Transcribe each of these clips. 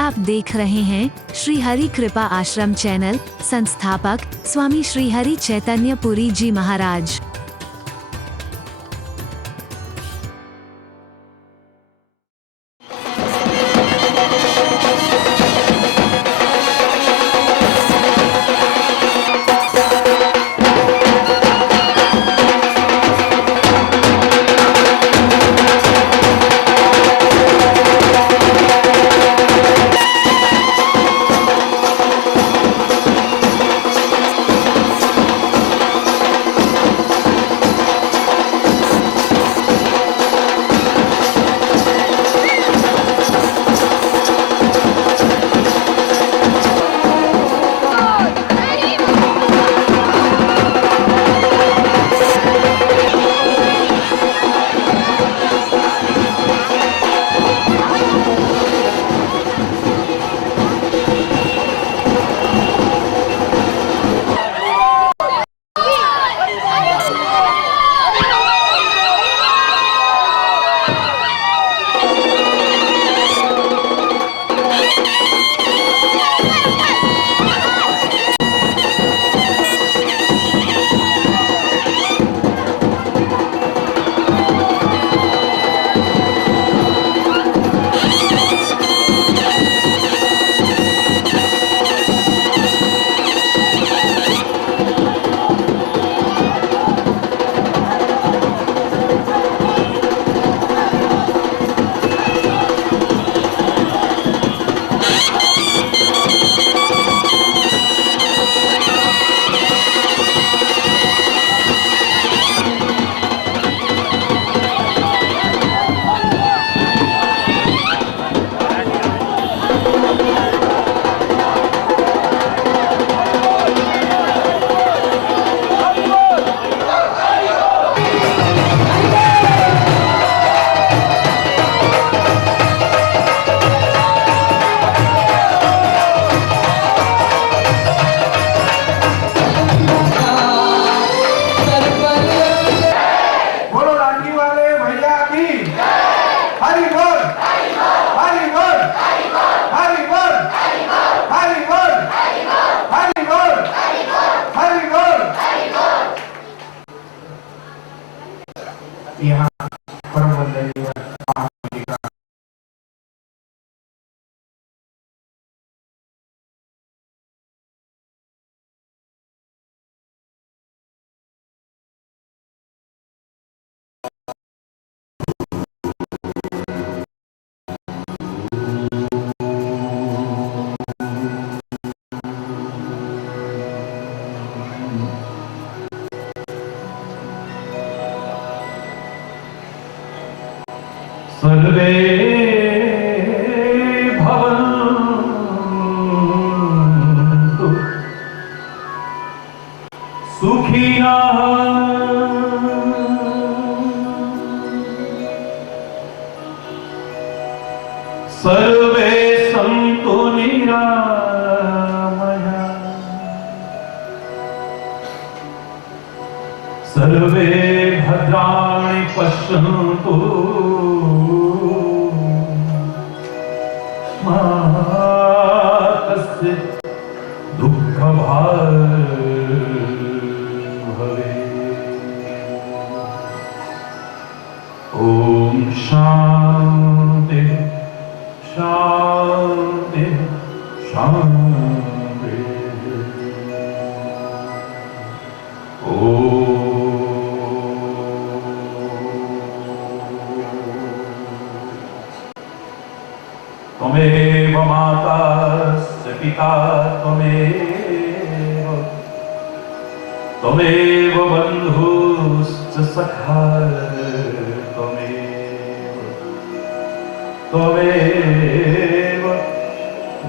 आप देख रहे हैं श्री हरि कृपा आश्रम चैनल। संस्थापक स्वामी श्री हरि चैतन्य पुरी जी महाराज। यहाँ परम वंदनीय महाराज का सर्वे भवन्तु सुखिनः सर्वे सन्तु निरामयाः सर्वे भद्राणि पश्यन्तु कस्य दुःखभाग् भवेत्। ॐ शान्ति शान्ति शान्ति। त्वमेव माता च पिता त्वमेव बन्धुश्च सखा त्वमेव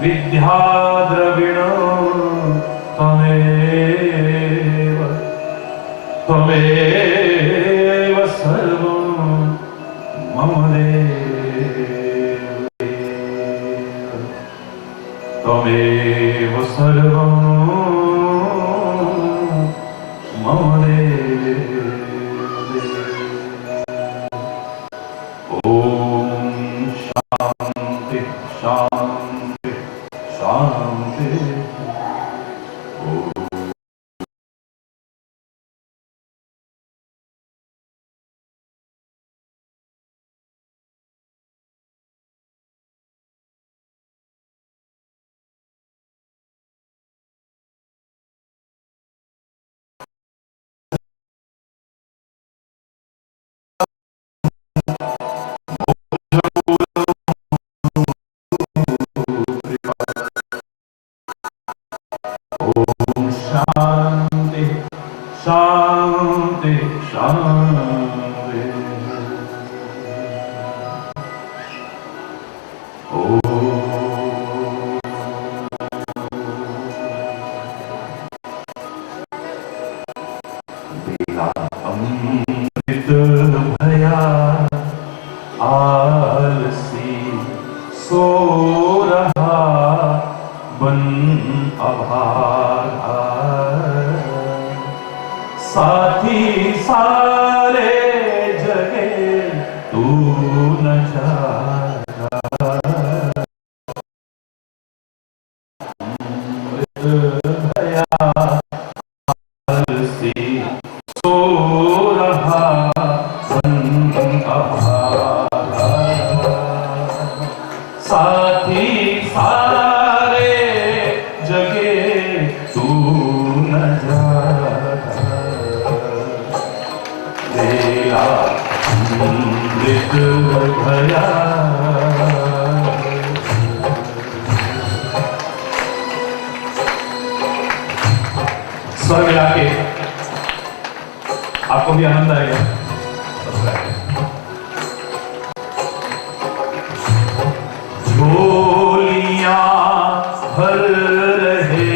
विद्याद्रविणो त्वमेव सर्वं मम त्वमेव सर्वं मम ॐ शान्ति शान्ति बेला अमृत भया आलसी सो रहा बन अभागा, साथी सारे जगे तू न जागा। भया आलसी सो रहा बन अभागा, साथी सारे जगे तू न जागा। बेला अमृत भया। स्वर मिला के आपको भी आनंद आएगा। झोलियां भर रहे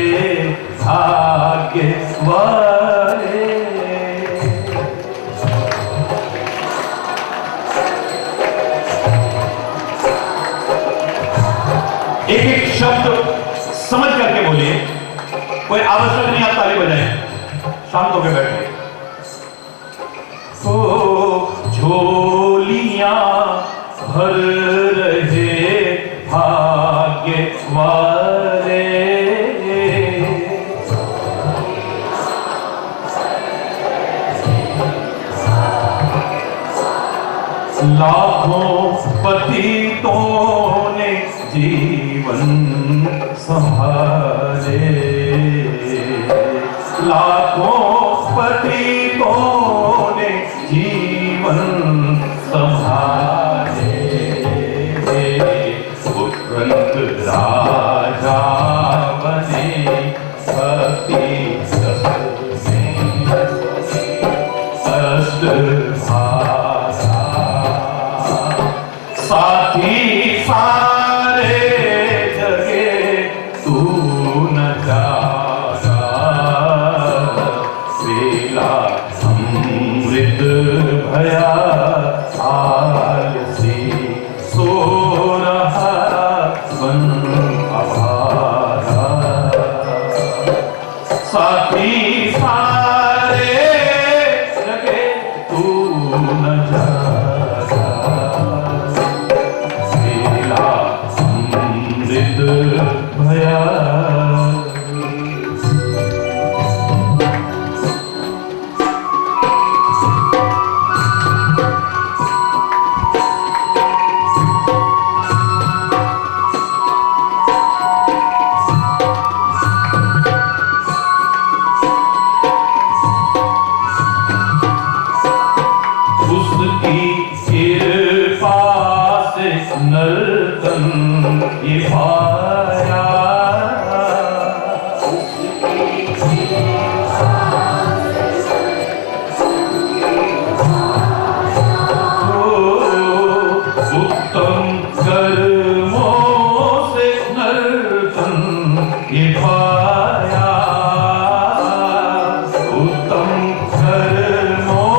भाग्य वाले, एक एक शब्द समझ करके बोलिए, कोई आवश्यक नहीं आप ताली बजाएं, शांत होकर बैठे। ओ झोलियां भर रहे भाग्य वाले, लाखों पतितों ने जीवन संभाले, लाखों पतितों ने जीवन संभाले। उपरंत राजा बने भक्ति रस में अष्ट भागा, साथी सारे जगे तू न जागा। बेला अमृत भया आलसी सो रहा बन अभागा, साथी सारे जगे तू न जागा। बेला अमृत भया। उसकी कृपा से नर्तन ये पाया, उत्तम कर्मों से नर्तन ये पाया, उत्तम कर्मों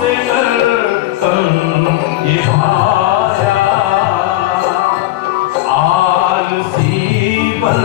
से नर्तन ये पाया। आलसी बन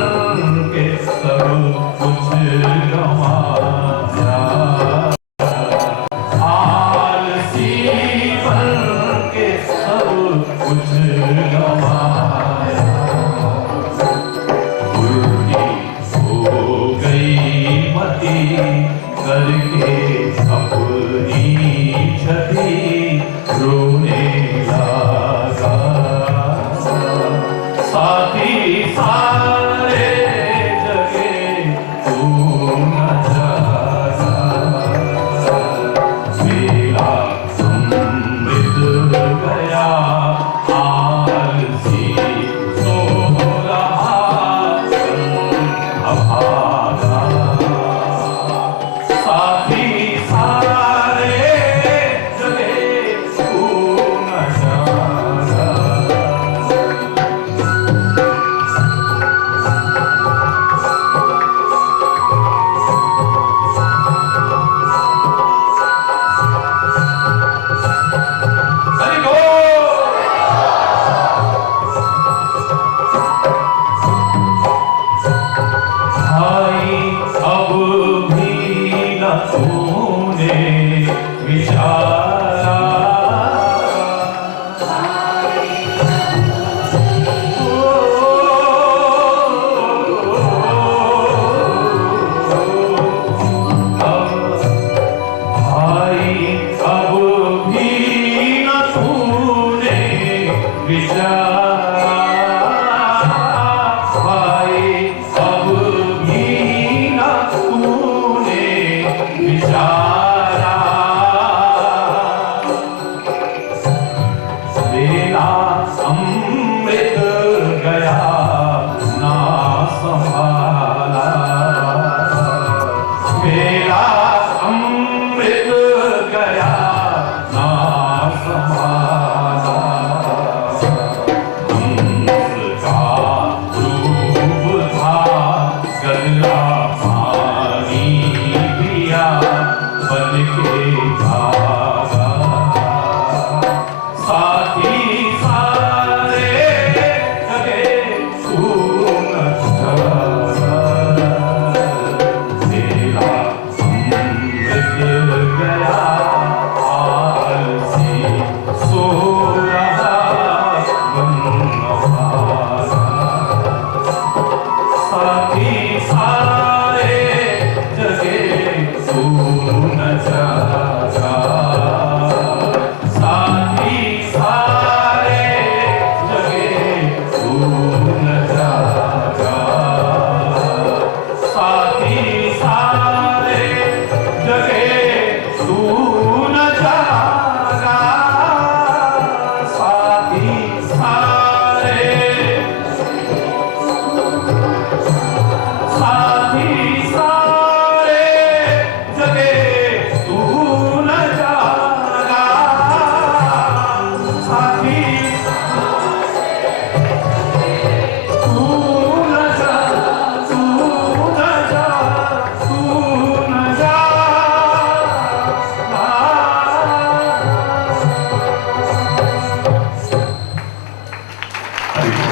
हरि बोल।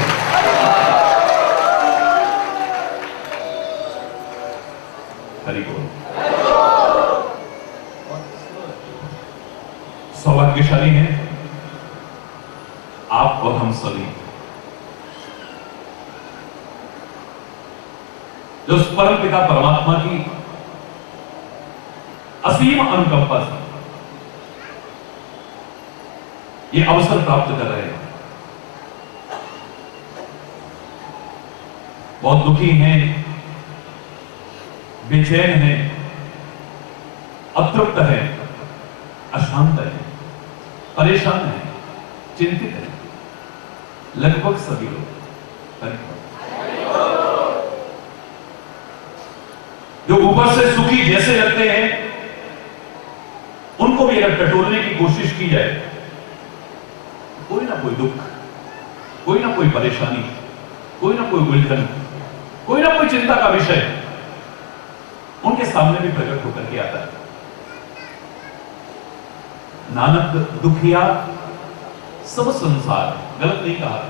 हरि बोल। सौभाग्यशाली हैं आप और हम सभी, जो उस परम पिता परमात्मा की असीम अनुकंपा से ये अवसर प्राप्त कर रहे हैं। बहुत दुखी हैं, बेचैन हैं, अतृप्त हैं, अशांत हैं, परेशान हैं, चिंतित हैं, लगभग सभी लोग। जो ऊपर से सुखी जैसे लगते हैं, उनको भी अगर टटोलने की कोशिश की जाए, कोई ना कोई दुख, कोई ना कोई परेशानी, कोई ना कोई उलझन, कोई ना कोई चिंता का विषय उनके सामने भी प्रकट होकर के आता है। नानक दुखिया सब संसार, गलत नहीं कहा,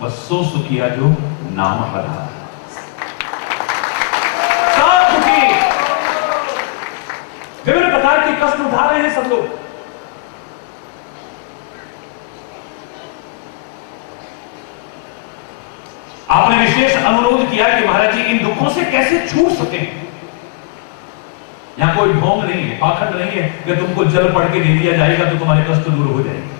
बस सो सुखिया जो नाम हरा। सब दुखी, विभिन्न प्रकार के कष्ट उठा रहे हैं सब लोग। आपने विशेष अनुरोध किया कि महाराज जी इन दुखों से कैसे छूट सके। यहां कोई ढोंग नहीं है, पाखंड नहीं है कि तुमको जल पढ़ के दे दिया जाएगा तो तुम्हारे कष्ट दूर हो जाएंगे,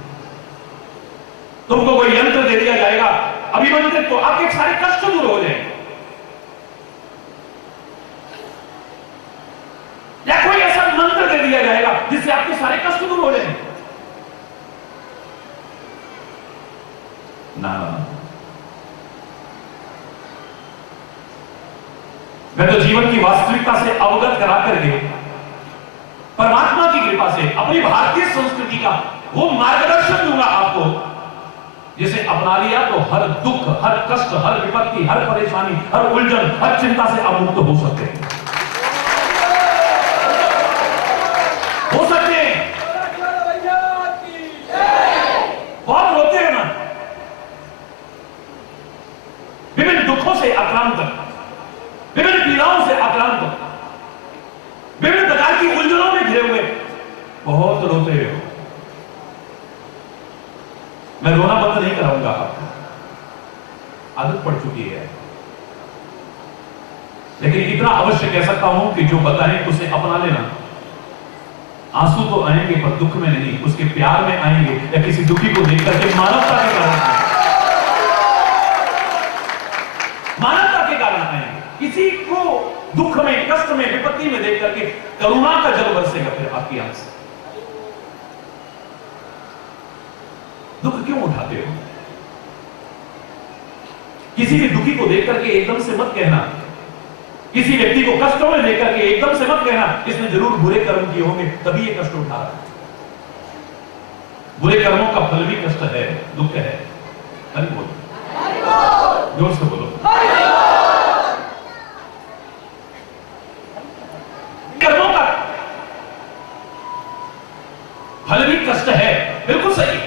तुमको कोई यंत्र दे दिया जाएगा अभिमंत्रित तो आपके सारे कष्ट दूर हो जाएंगे, या कोई ऐसा मंत्र दे दिया जाएगा जिससे आपके सारे कष्ट दूर हो जाएंगे। ना, मैं तो जीवन की वास्तविकता से अवगत करा करके परमात्मा की कृपा से अपनी भारतीय संस्कृति का वो मार्गदर्शन दूंगा आपको, जिसे अपना लिया तो हर दुख, हर कष्ट, हर विपत्ति, हर परेशानी, हर उलझन, हर चिंता से आप मुक्त हो सकते हैं। हो सकते हैं। बहुत रोते हैं ना, विभिन्न दुखों से आक्रांत, विभिन्न पीड़ाओं से आक्रांत, विभिन्न प्रकार की उलझनों में घिरे हुए बहुत रोते हो। मैं रोना बंद नहीं कराऊंगा, आपको आदत पड़ चुकी है, लेकिन इतना अवश्य कह सकता हूं कि जो बताएं उसे अपना लेना। आंसू तो आएंगे पर दुख में नहीं, उसके प्यार में आएंगे, या किसी दुखी को देख करके मानवता के कारण, मानवता के कारण आएंगे। किसी को दुख में, कष्ट में, विपत्ति में देख करके करुणा का जल बरसेगा फिर आपकी आंख से। दुख क्यों उठाते हो? किसी भी दुखी को देख करके एकदम से मत कहना, किसी व्यक्ति को कष्टों में देख करके एकदम से मत कहना इसने जरूर बुरे कर्म किए होंगे तभी ये कष्ट उठा रहा है। बुरे कर्मों का फल भी कष्ट है, दुख है। हरि बोलो, जोर से बोलो। कर्मों का फल भी कष्ट है, बिल्कुल सही।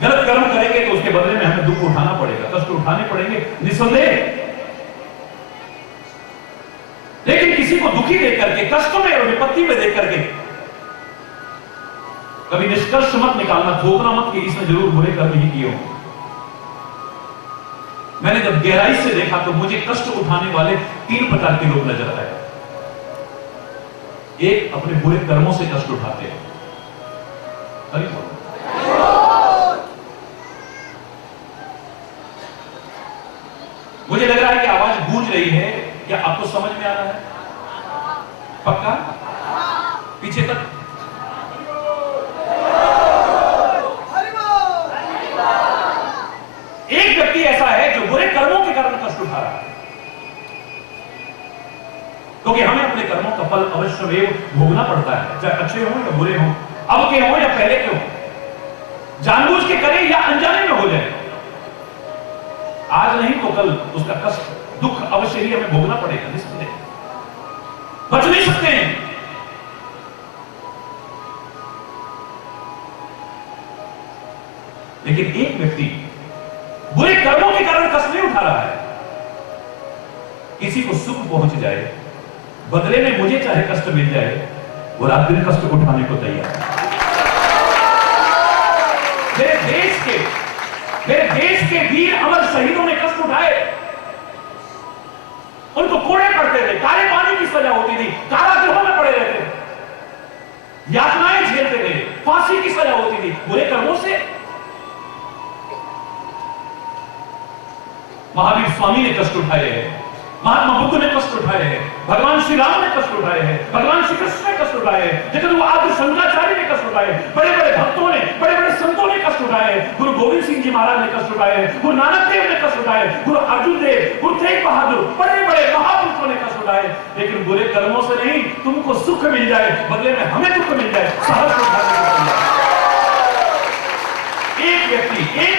गलत कर्म करेंगे तो उसके बदले में हमें दुख उठाना पड़ेगा, कष्ट उठाने पड़ेंगे निस्संदेह। लेकिन किसी को दुखी देख करके, कष्टों में और विपत्ति में देख करके कभी निष्कर्ष मत निकालना, थोपना मत कि इसने जरूर बुरे कर्म ही किए हों। मैंने जब गहराई से देखा तो मुझे कष्ट उठाने वाले 3 प्रकार के लोग नजर आए। एक, अपने बुरे कर्मों से कष्ट उठाते हैं। हरि बोल। मुझे लग रहा है कि आवाज गूंज रही है, क्या आपको समझ में आ रहा है? पक्का? पीछे तक। एक व्यक्ति ऐसा है जो बुरे कर्मों के कारण कष्ट उठा रहा है, क्योंकि हमें अपने कर्मों का फल अवश्य भोगना पड़ता है, चाहे अच्छे हों या बुरे हों, अब के हों या पहले के हों, जानबूझ के करें या अनजाने में हो जाए। आज नहीं तो कल उसका कष्ट, दुख अवश्य ही हमें भोगना पड़ेगा, निस्संदेह, बच नहीं सकते हैं। लेकिन एक व्यक्ति बुरे कर्मों के कारण कष्ट नहीं उठा रहा है। किसी को सुख पहुंच जाए, बदले में मुझे चाहे कष्ट मिल जाए, वो रात दिन कष्ट उठाने को तैयार है। मेरे देश के वीर अमर शहीदों ने कष्ट उठाए, उनको कोड़े पड़ते थे, काले पानी की सजा होती थी, कारागृहों में पड़े रहते थे, यातनाएं झेलते थे, फांसी की सजा होती थी बुरे कर्मों से। महावीर स्वामी ने कष्ट उठाए हैं, महात्मा बुद्ध ने कष्ट उठाए हैं, भगवान श्री राम ने कष्ट उठाए हैं, भगवान श्री कृष्ण ने कष्ट उठाए हैं, लेकिन वो आदि शंकराचार्य ने कष्ट उठाए, बड़े बड़े भक्तों ने, बड़े बड़े संतों ने कष्ट उठाए हैं, गुरु गोविंद सिंह जी महाराज ने कष्ट उठाए हैं, गुरु नानक देव ने कष्ट उठाए, गुरु अर्जुन देव, गुरु तेग बहादुर, बड़े बड़े महापुरुषों ने कष्ट उठाए। लेकिन बुरे कर्मों से नहीं, तुमको सुख मिल जाए, बदले में हमें दुख मिल जाए, साहस उठाने को तैयार। एक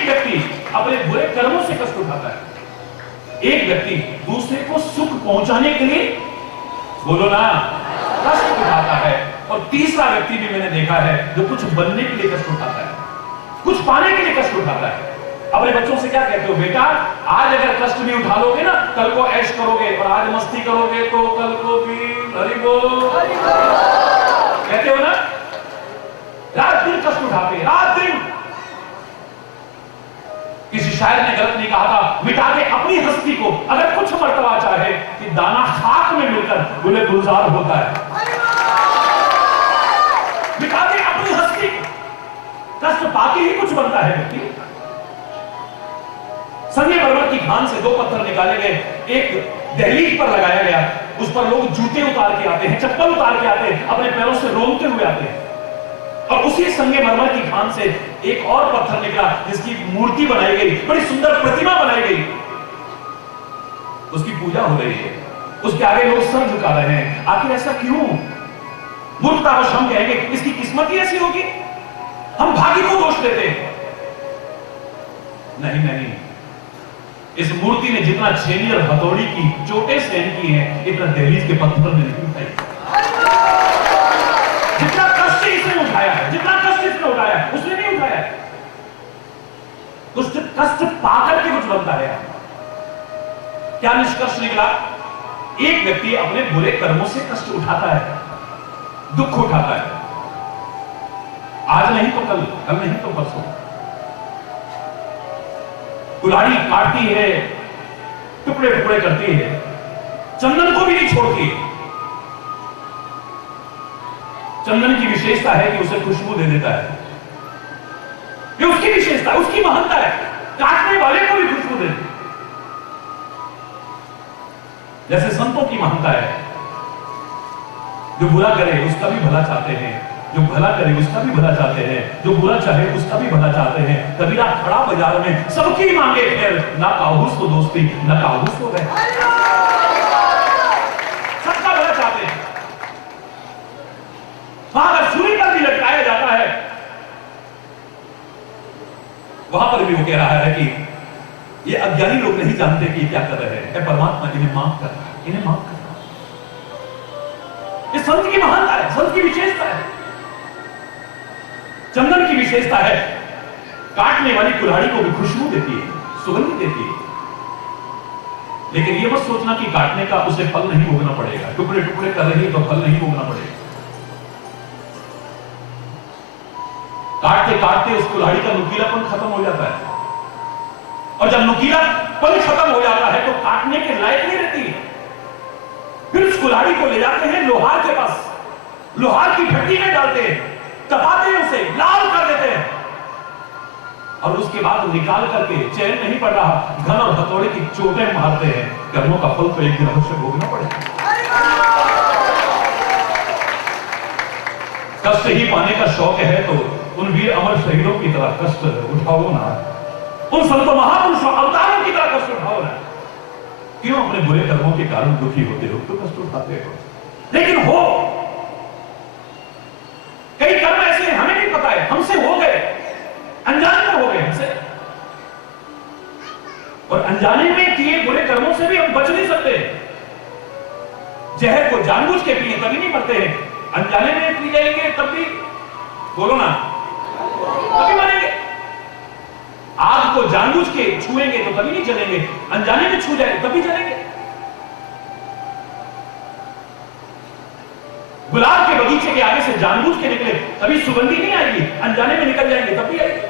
व्यक्ति अपने बुरे कर्मों से कष्ट उठाता है, एक व्यक्ति दूसरे को सुख पहुंचाने के लिए, बोलो ना, कष्ट उठाता है। और तीसरा व्यक्ति भी मैंने देखा है जो कुछ बनने के लिए कष्ट उठाता है, कुछ पाने के लिए कष्ट उठाता है। अपने बच्चों से क्या कहते हो, बेटा आज अगर कष्ट भी उठा लोगे ना, कल को ऐश करोगे, और आज मस्ती करोगे तो कल को भी हरि बोल कहते हो ना। रात दिन कष्ट उठाते, रात दिन। किसी शायर ने गलत नहीं कहा था, मिटा दे अपनी हस्ती को अगर कुछ मर्तबा चाहे कि दाना खाक में मिलकर गुले गुलजार होता है। मिटा दे अपनी हस्ती को, कष्ट पाके ही कुछ बनता है व्यक्ति। संगमरमर की खान से 2 पत्थर निकाले गए, एक दहलीज पर लगाया गया, उस पर लोग जूते उतार के आते हैं, चप्पल उतार के आते हैं, अपने पैरों से रोंगते हुए आते हैं। और उसी संगमरमर की खान से एक और पत्थर निकला जिसकी मूर्ति बनाई गई, बड़ी सुंदर प्रतिमा बनाई गई, उसकी पूजा हो रही है, उसके आगे लोग सर झुका रहे हैं। आखिर ऐसा क्यों? मूर्खतावश हम कहेंगे इसकी किस्मत ही ऐसी होगी, हम भाग्य को दोष देते हैं। नहीं, इस मूर्ति ने जितना छेनी और हथौड़ी की चोटें सहन की हैं, इतना दहलीज के पत्थर ने नहीं उठाई। जितना कष्ट इसने उठाया है, जितना कष्ट इसने उठाया है, उसने नहीं उठाया है। कष्ट पाकर के कुछ बनता है। क्या निष्कर्ष निकला? एक व्यक्ति अपने बुरे कर्मों से कष्ट उठाता है, दुख उठाता है, आज नहीं तो कल, कल नहीं तो परसों। कुल्हाड़ी काटती है, टुकड़े टुकड़े करती है, चंदन को भी नहीं छोड़ती। चंदन की विशेषता है कि उसे खुशबू दे देता है, ये उसकी विशेषता, उसकी महानता है, काटने वाले को भी खुशबू दे देती। जैसे संतों की महानता है, जो बुरा करे उसका भी भला चाहते हैं, जो भला करे उसका भी भला चाहते हैं, जो बुरा चाहे उसका भी भला चाहते हैं। कबीरा खड़ा बाजार में सबकी मांगे खैर, ना काहूस को दोस्ती, ना काहूस को गए, सबका भला चाहते हैं। वहां अगर सूली पर भी लटकाया जाता है, वहां पर भी वो कह रहा है कि ये अज्ञानी लोग नहीं जानते कि क्या कर रहे हैं, परमात्मा इन्हें माफ कर रहा है, इन्हें माफ कर रहा है। ये संत की महानता है, संत की विशेषता है। चंदन की विशेषता है, काटने वाली कुल्हाड़ी को भी खुशबू देती है, सुगंध देती है। लेकिन ये मत सोचना कि काटने का उसे फल नहीं भोगना पड़ेगा, टुकड़े टुकड़े कर रही है तो फल नहीं भोगना पड़ेगा। काटते काटते उस कुल्हाड़ी का नुकीलापन खत्म हो जाता है, और जब नुकीलापन खत्म हो जाता है तो काटने के लायक नहीं रहती। फिर उस कुल्हाड़ी को ले जाते हैं लोहार के पास, लोहार की भट्टी में डालते हैं, तपाते हैं, उसे लाल कर देते हैं, और उसके बाद निकाल करके चैन नहीं पड़ रहा, घन और हथौड़े की चोटें मारते हैं। कर्मों का फल तो एक दिन अवश्य भोगना पड़ेगा। कष्ट ही पाने का शौक है तो उन वीर अमर शहीदों की तरह कष्ट उठाओ ना, उन संतों महापुरुषों अवतारों की तरह कष्ट उठाओ ना। क्यों अपने बुरे कर्मों के कारण दुखी होते हो, क्यों कष्ट उठाते हो? लेकिन हो कई कर्म ऐसे हैं हमें नहीं पता है, हमसे हो गए, अनजाने में हो गए हमसे, और अनजाने में किए बुरे कर्मों से भी हम बच नहीं सकते। जहर को जानबूझ के पिए तभी नहीं मरते हैं, अनजाने में पी जाएंगे तब भी, बोलो ना, तभी मरेंगे। आपको जानबूझ के छुएंगे तो कभी नहीं जलेंगे, अनजाने में छू जाए तभी जलेंगे। गुलाब के बगीचे के आगे से जानबूझ के निकले तभी सुगंधी नहीं आएगी, अनजाने में निकल जाएंगे तभी आएगी।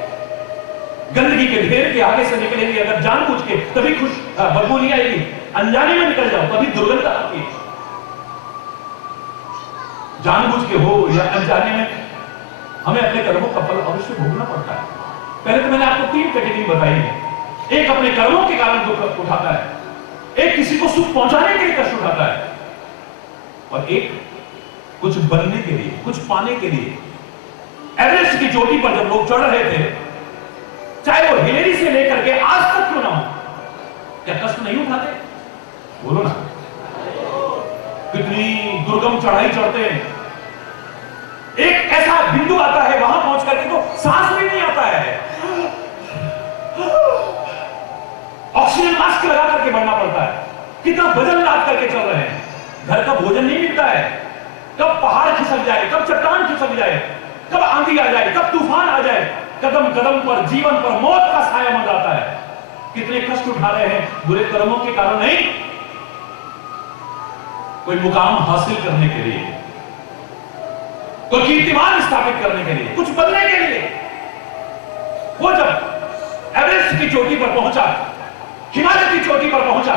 गंदगी के ढेर के आगे से निकलेंगे अगर जानबूझ के तभी बदबू नहीं आएगी, अनजाने में निकल जाओ तभी दुर्गंध आती है। जानबूझ के हो या अनजाने में हमें अपने कर्मों का फल अवश्य भोगना पड़ता है। पहले तो मैंने आपको 3 कैटेगरी बताई है। एक अपने कर्मों के कारण दुख उठाता है, एक किसी को सुख पहुंचाने के लिए कष्ट उठाता है, और एक कुछ बनने के लिए, कुछ पाने के लिए। एवरेस्ट की चोटी पर जब लोग चढ़ रहे थे, चाहे वो हिलेरी से लेकर के आज तक क्यों ना हो, क्या कष्ट नहीं उठाते? बोलो ना। कितनी दुर्गम चढ़ाई चढ़ते हैं, एक ऐसा बिंदु आता है वहां पहुंच करके तो सांस भी नहीं आता है, ऑक्सीजन मास्क लगा करके बढ़ना पड़ता है। कितना वजन लाद करके चल रहे हैं, घर का भोजन नहीं मिलता है, कब पहाड़ खिसक जाए, कब चट्टान खिसक जाए, कब आंधी आ जाए, कब तूफान आ जाए, कदम कदम पर जीवन पर मौत का साया मंडराता है। कितने कष्ट उठा रहे हैं बुरे कर्मों के कारण नहीं, कोई मुकाम हासिल करने के लिए, कोई कीर्तिमान स्थापित करने के लिए, कुछ बनने के लिए। वो जब एवरेस्ट की चोटी पर पहुंचा, हिमालय की चोटी पर पहुंचा,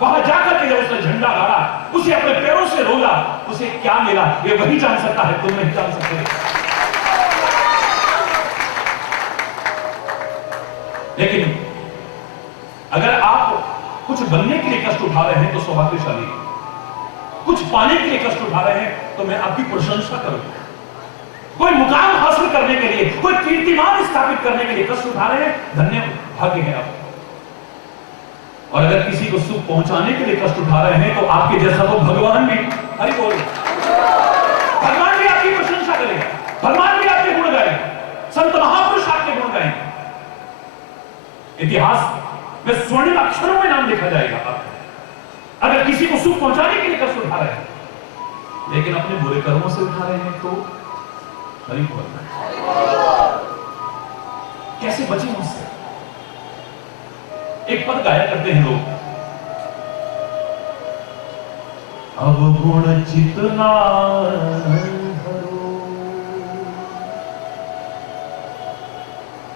वहां जाकर के जब उसने झंडा गाड़ा, उसे अपने पैरों से रोला, उसे क्या मिला ये वही जान सकता है, तुम नहीं जान सकते। लेकिन अगर आप कुछ बनने के लिए कष्ट उठा रहे हैं तो सौभाग्यशाली, कुछ पाने के लिए कष्ट उठा रहे हैं तो मैं आपकी प्रशंसा करूंगा। कोई मुकाम हासिल करने के लिए, कोई कीर्तिमान स्थापित करने के लिए कष्ट उठा रहे हैं, धन्य भाग्य है आप। और अगर किसी को सुख पहुंचाने के लिए कष्ट उठा रहे हैं तो आपके जैसा तो भगवान भी, हरि बोल, भगवान भी आपकी प्रशंसा करेगा, भगवान भी आपके गुण गाएंगे, संत महापुरुष आपके गुण गाएंगे। इतिहास में स्वर्णिम अक्षरों में नाम लिखा जाएगा आपका। अगर किसी को सुख पहुंचाने के लिए कष्ट उठा रहे हैं लेकिन अपने बुरे कर्मों से उठा रहे हैं तो हरि बोल, कैसे बचे उससे? एक पद गाया करते हैं लोग, अब गुण चितना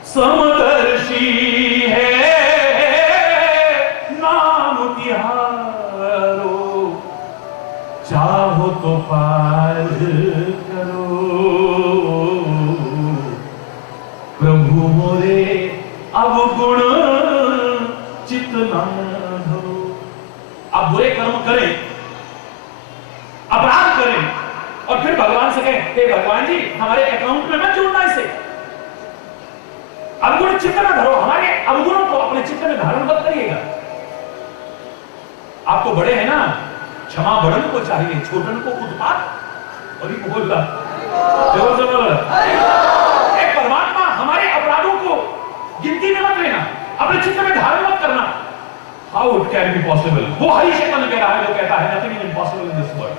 समदर्शी है नाम तिहारो, चाहो तो पार करो प्रभु मोरे अब गुण चितना धरो। आप बुरे कर्म करें, अपराध करें और फिर भगवान से कहें, हे भगवान जी हमारे अकाउंट में मत जोड़ना इसे, अवगुण चित्त में धरो, हमारे अवगुणों को अपने चित्त में धारण मत करिएगा। आपको बड़े हैं ना, क्षमा बड़न को चाहिए, छोटन को उत्पात। और ये बोल रहा एक परमात्मा हमारे अपराधों को गिनती में मत लेना, अपने चित्त में धारण मत करना। How it can be possible? वो हरी शैतान कह रहा है जो कहता है nothing is impossible in this world,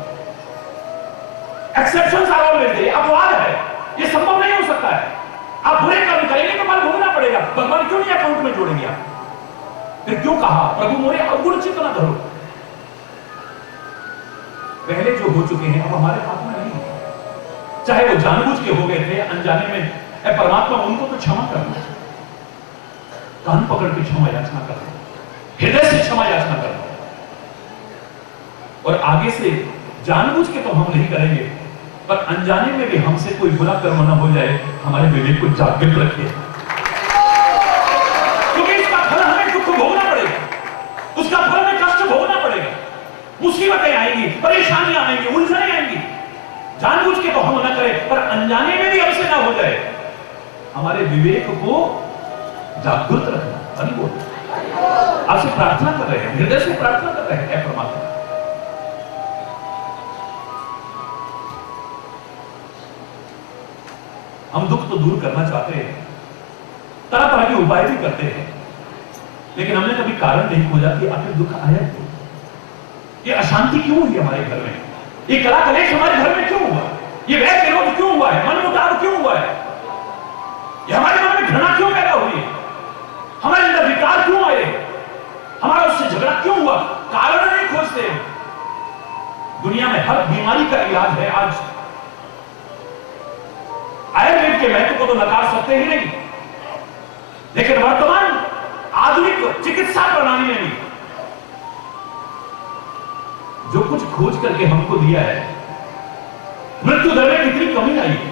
exceptions are always there. अपवाद है, ये संभव नहीं हो सकता है। आप बुरे कर्म करेंगे तो फल भोगना पड़ेगा। भगवान क्यों नहीं अकाउंट में जोड़ेंगे आप? फिर क्यों कहा प्रभु मोरे अवगुण चित्त न धरो? पहले जो हो चुके हैं अब हमारे हाथ में नहीं, चाहे वो जानबूझ के हो गए थे अनजाने में, परमात्मा उनको तो क्षमा करना, कान पकड़ के क्षमा याचना करना, हृदय से क्षमा याचना करना। और आगे से जानबूझ के तो हम नहीं करेंगे, पर अनजाने में भी हमसे कोई बुरा कर्म न हो जाए, हमारे विवेक को जागृत रखिए, क्योंकि इसका फल हमें दुख भोगना पड़ेगा, उसका फल हमें कष्ट भोगना पड़ेगा, मुसीबतें आएंगी, परेशानियां आएंगी, उलझनें आएंगी। जानबूझ के तो हम न करें, पर अनजाने में भी हमसे ना हो जाए, हमारे विवेक को जागृत रखना। अभी बोल आपसे प्रार्थना कर रहे हैं, हृदय से प्रार्थना कर रहे हैं, परमात्मा हम दुख तो दूर करना चाहते हैं, तरह तरह के उपाय भी करते हैं, लेकिन हमने कभी कारण नहीं खोजा कि आखिर दुख आया क्यों, ये अशांति क्यों हुई हमारे घर में, ये कला कलेश हमारे घर में क्यों हुआ, ये वैर विरोध क्यों हुआ है, मन मुटाव क्यों हुआ है, ये हमारे मन में घृणा क्यों पैदा हुई है, हम दुनिया में हर बीमारी का इलाज है आज। आयुर्वेद के महत्व को तो नकार सकते ही नहीं, लेकिन वर्तमान आधुनिक चिकित्सा प्रणाली ने भी जो कुछ खोज करके हमको दिया है, मृत्यु दर में कितनी कमी आई है,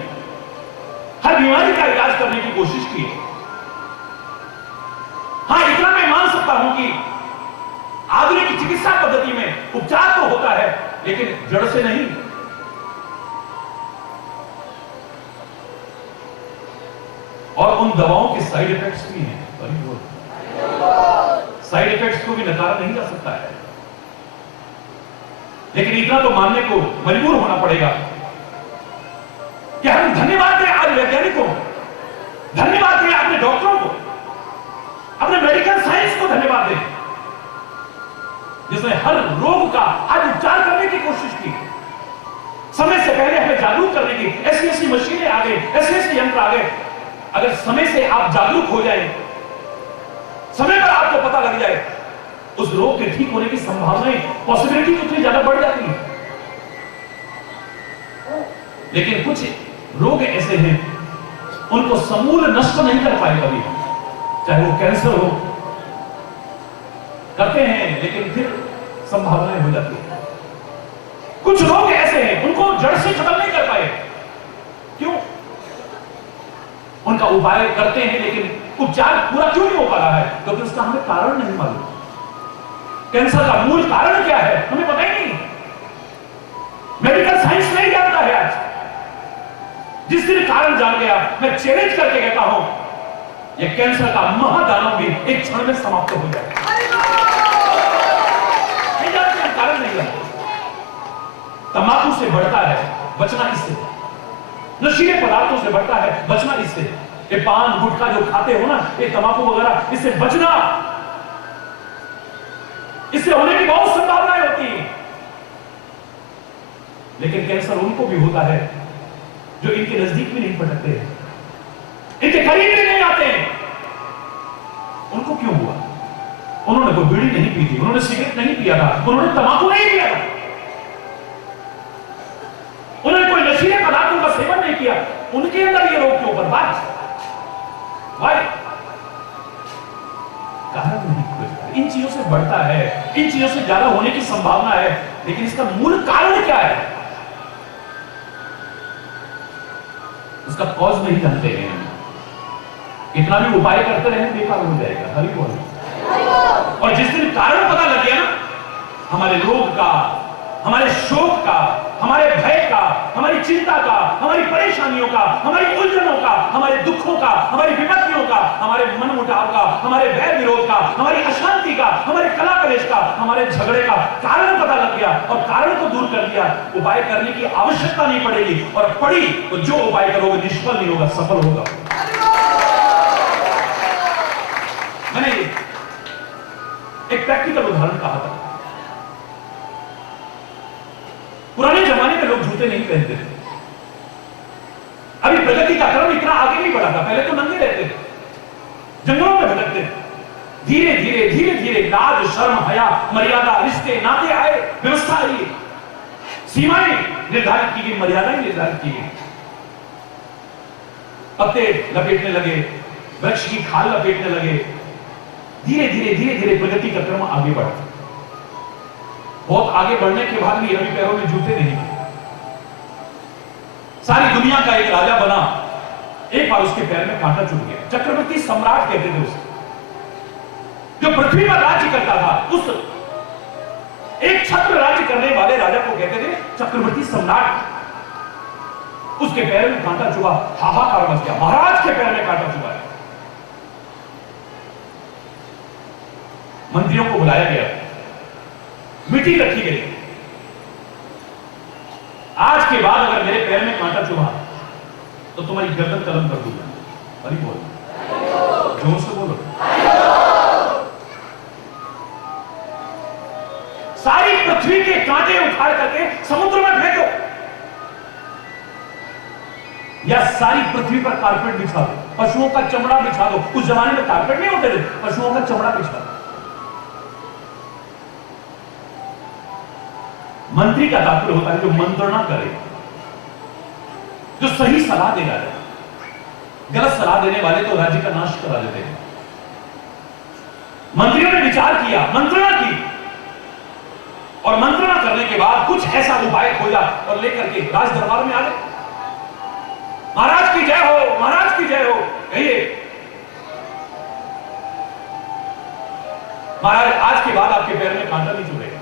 हर बीमारी का इलाज करने की कोशिश की है। हां, इतना मैं मान सकता हूं कि आधुनिक चिकित्सा पद्धति में उपचार तो होता है, लेकिन जड़ से नहीं। और उन दवाओं के साइड इफेक्ट्स भी हैं, साइड इफेक्ट्स को भी नकारा नहीं जा सकता है, लेकिन इतना तो मानने को मजबूर होना पड़ेगा कि हम धन्यवाद दें आज वैज्ञानिकों को, धन्यवाद दें अपने डॉक्टरों को, अपने मेडिकल साइंस को धन्यवाद दें, जिसने हर रोग का आज उपचार करने की कोशिश की। समय से पहले हमें जागरूक करने की ऐसी ऐसी मशीनें आ गई, ऐसे ऐसे यंत्र आ गए। अगर समय से आप जागरूक हो जाए, समय पर आपको पता लग जाए, उस रोग के ठीक होने की संभावनाएं, पॉसिबिलिटी कितनी ज्यादा बढ़ जाती है। लेकिन कुछ रोग ऐसे हैं, उनको समूल नष्ट नहीं कर पाए कभी, चाहे वो कैंसर हो, करते हैं लेकिन फिर संभावनाएं हो जाती है। कुछ लोग ऐसे हैं, उनको जड़ से खत्म नहीं कर पाए। क्यों? उनका उपाय करते हैं लेकिन उपचार पूरा क्यों नहीं हो पा रहा है? क्योंकि उसका हमें कारण नहीं मालूम। कैंसर का मूल कारण क्या है हमें पता ही नहीं, मेडिकल साइंस नहीं जानता है आज। जिस दिन कारण जान गया, मैं चैलेंज करके कहता हूं, यह कैंसर का महादानव भी एक क्षण में समाप्त हो जाए। नहीं जानते हम, कारण नहीं जानते। तंबाकू से बढ़ता है, बचना इससे। नशीले पदार्थों से बढ़ता है, बचना इससे। ये पान गुटखा जो खाते हो ना, ये तंबाकू वगैरह, इससे बचना। इससे होने की बहुत संभावनाएं होती हैं। लेकिन कैंसर उनको भी होता है जो इनके नजदीक भी नहीं पटकते हैं, इनके करीब भी नहीं आते हैं। उनको क्यों हुआ? उन्होंने कोई बीड़ी नहीं पी थी, उन्होंने सिगरेट नहीं पिया था, उन्होंने तंबाकू नहीं पिया था, उन्होंने कोई नशीले पदार्थों का सेवन नहीं किया, उनके अंदर ये रोग क्यों बर्बाद? कारण नहीं खोजता। इन चीजों से बढ़ता है, इन चीजों से ज्यादा होने की संभावना है, लेकिन इसका मूल कारण क्या है, उसका कॉज नहीं जानते हैं। इतना भी उपाय करते रहे बेकार हो जाएगा। हरि बोल। और जिस दिन कारण पता लग गया ना, हमारे रोग का, हमारे शोक का, हमारे भय का, हमारी चिंता का, हमारी परेशानियों का, हमारी उलझनों का, हमारे दुखों का, हमारी विपत्तियों का, हमारे मनमुटाव का, हमारे वैर विरोध का, हमारी अशांति का, हमारे कला कलेश का, हमारे झगड़े का कारण पता लग गया और कारण को दूर कर दिया, उपाय करने की आवश्यकता नहीं पड़ेगी। और पड़ी तो जो उपाय करोगे निष्फल नहीं होगा, सफल होगा। मैंने एक प्रैक्टिकल उदाहरण कहा था। पुराने जमाने में लोग जूते नहीं पहनते थे। अभी प्रगति का क्रम इतना आगे नहीं बढ़ा था। पहले तो नंगे रहते थे, जंगलों में भटकते थे। धीरे धीरे धीरे धीरे लाज, शर्म, हया, मर्यादा, रिश्ते, नाते आए, व्यवस्था आई, सीमाएं निर्धारित की गई, मर्यादाएं निर्धारित की गई। पत्ते लपेटने लगे, वृक्ष की खाल लपेटने लगे। धीरे धीरे धीरे धीरे प्रगति का क्रम आगे बढ़ा। बहुत आगे बढ़ने के बाद भी अभी पैरों में जूते नहीं थे। सारी दुनिया का एक राजा बना, एक बार उसके पैर में कांटा चुभ गया। चक्रवर्ती सम्राट कहते थे उसे, जो पृथ्वी पर राज्य करता था। उस एक छत्र राज्य करने वाले राजा को कहते थे चक्रवर्ती सम्राट। उसके पैर में कांटा चुभा, हाहाकार मच गया, महाराज के पैर में कांटा चुभा है। मंत्रियों को बुलाया गया, मीटिंग रखी गई। आज के बाद अगर मेरे पैर में कांटा चुभा तो तुम्हारी गर्दन कलम कर दूंगा। हरि बोल, जोर से बोलो। सारी पृथ्वी के कांटे उखाड़ करके समुद्र में फेंको, या सारी पृथ्वी पर कारपेट बिछा दो, पशुओं का चमड़ा बिछा दो। उस जमाने में कारपेट नहीं होते थे, पशुओं का चमड़ा बिछा दो। मंत्री का तात्पर्य होता है जो मंत्रणा करे, जो सही सलाह देगा। गलत सलाह देने वाले तो राज्य का नाश करा देते हैं। मंत्रियों ने विचार किया, मंत्रणा की, और मंत्रणा करने के बाद कुछ ऐसा उपाय खोजा और लेकर के राज दरबार में आ गए। महाराज की जय हो, महाराज की जय हो कहिए। महाराज आज के बाद आपके पैर में कांटा नहीं चुभेगा।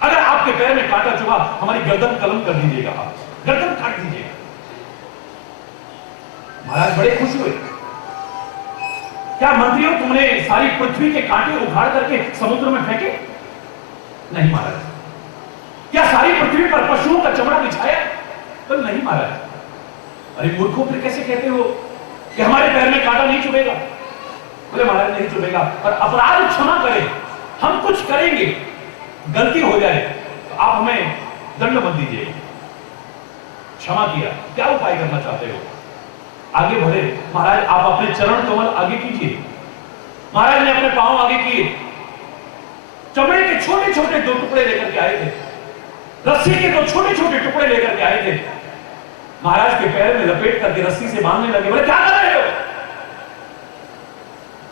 अगर आपके पैर में कांटा चुभा हमारी गर्दन कलम कर दीजिएगा, आप गर्दन काट दीजिएगा। महाराज बड़े खुश हुए। क्या मंत्रियों तुमने सारी पृथ्वी के कांटे उखाड़ करके समुद्र में फेंके? नहीं महाराज। क्या सारी पृथ्वी पर पशुओं का चमड़ा बिछाया? तो नहीं महाराज। अरे मूर्खों, फिर कैसे कहते हो कि हमारे पैर में कांटा नहीं चुभेगा? बोले महाराज नहीं चुभेगा, पर अपराध क्षमा करें, हम कुछ करेंगे, गलती हो जाए तो आप हमें दंड मत दीजिए। क्षमा किया। क्या उपाय करना चाहते हो? आगे बढ़े। महाराज आप अपने चरण कमल आगे कीजिए। महाराज ने अपने पांव आगे किए। चमड़े के छोटे छोटे 2 टुकड़े लेकर के आए थे, रस्सी के 2 छोटे छोटे टुकड़े लेकर के आए थे। महाराज के पैर में लपेट करके रस्सी से बांधने लगे। बोले क्या कर रहे हो?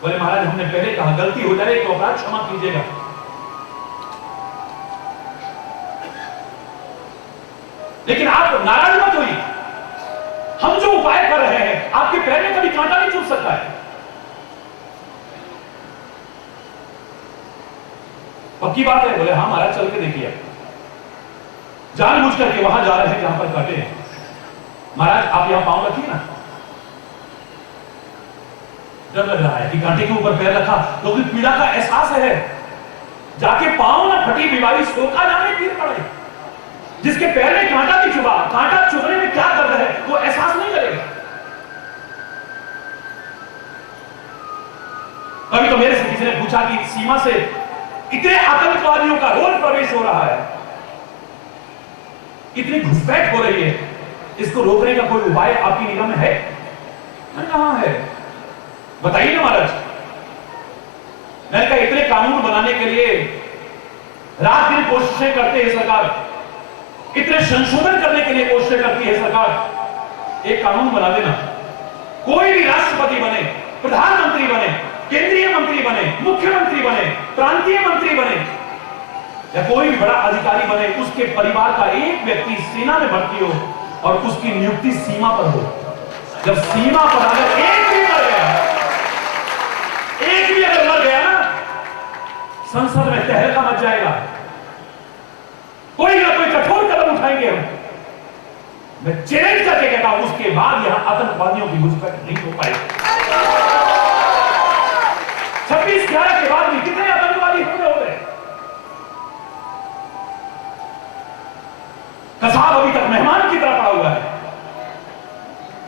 बोले महाराज हमने पहले कहा गलती हो जाए तो अपराध क्षमा कीजिएगा। लेकिन आप नाराज मत होइए, हम जो उपाय कर रहे हैं आपके पैर में कभी कांटा नहीं चुभ सकता है। पक्की बात है? बोले हाँ महाराज चल के देखिए। जानबूझ करके वहां जा रहे हैं जहां पर कांटे हैं। महाराज आप यहां पांव रखिए ना। डर लग रहा है कि कांटे के ऊपर पैर रखा तो कोई पीड़ा का एहसास है। जाके पांव ना फटी बीमारी सोखा जाने पीर पड़े। जिसके पैर में कांटा नहीं चुभा, कांटा चुभने में क्या दर्द है वो एहसास नहीं करेगा। कभी तो मेरे से किसी ने पूछा कि सीमा से इतने आतंकवादियों का रोज प्रवेश हो रहा है, इतनी घुसपैठ हो रही है, इसको रोकने का कोई उपाय आपकी निगाह में है? कहां है? बताइए ना महाराज। मैंने कहा इतने कानून बनाने के लिए रात दिन कोशिशें करते हैं सरकार, इतने संशोधन करने के लिए कोशिशें करती है सरकार। एक कानून बना देना, कोई भी राष्ट्रपति बने, प्रधानमंत्री बने, केंद्रीय मंत्री बने, मुख्यमंत्री बने, प्रांतीय मंत्री बने या कोई भी बड़ा अधिकारी बने, उसके परिवार का एक व्यक्ति सेना में भर्ती हो और उसकी नियुक्ति सीमा पर हो। जब सीमा पर अगर एक भी मर गया, एक भी अगर मर गया ना, संसद में तहलका मच जाएगा। कोई ना कोई कठोर कदम उठाएंगे हम। मैं चैलेंज करके कहता हूं उसके बाद यहां आतंकवादियों की घुसपैठ नहीं हो पाएगी। 26/11 के बाद भी कितने आतंकवादी हो गए? कसाब अभी तक मेहमान की तरह पड़ा हुआ है।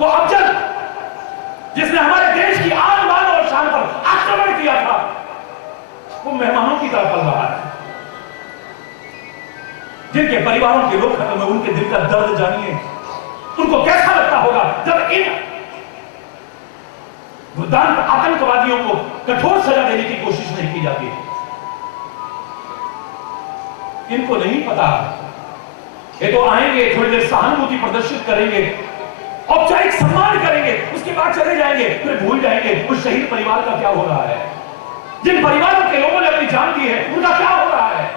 वो अफजल जिसने हमारे देश की आन बान और शान पर आक्रमण किया था, वो मेहमानों की तरह पल रहा है। जिनके परिवारों के लोग खत्म हुए, उनके दिल का दर्द जानिए। उनको कैसा लगता होगा जब इन दुर्दांत आतंकवादियों को कठोर सजा देने की कोशिश नहीं की जाती। इनको नहीं पता, ये तो आएंगे, थोड़ी देर सहानुभूति प्रदर्शित करेंगे, औपचारिक सम्मान करेंगे, उसके बाद चले जाएंगे, फिर भूल जाएंगे उस शहीद परिवार का क्या हो रहा है। जिन परिवारों के लोगों ने अपनी जान दी है उनका क्या हो रहा है।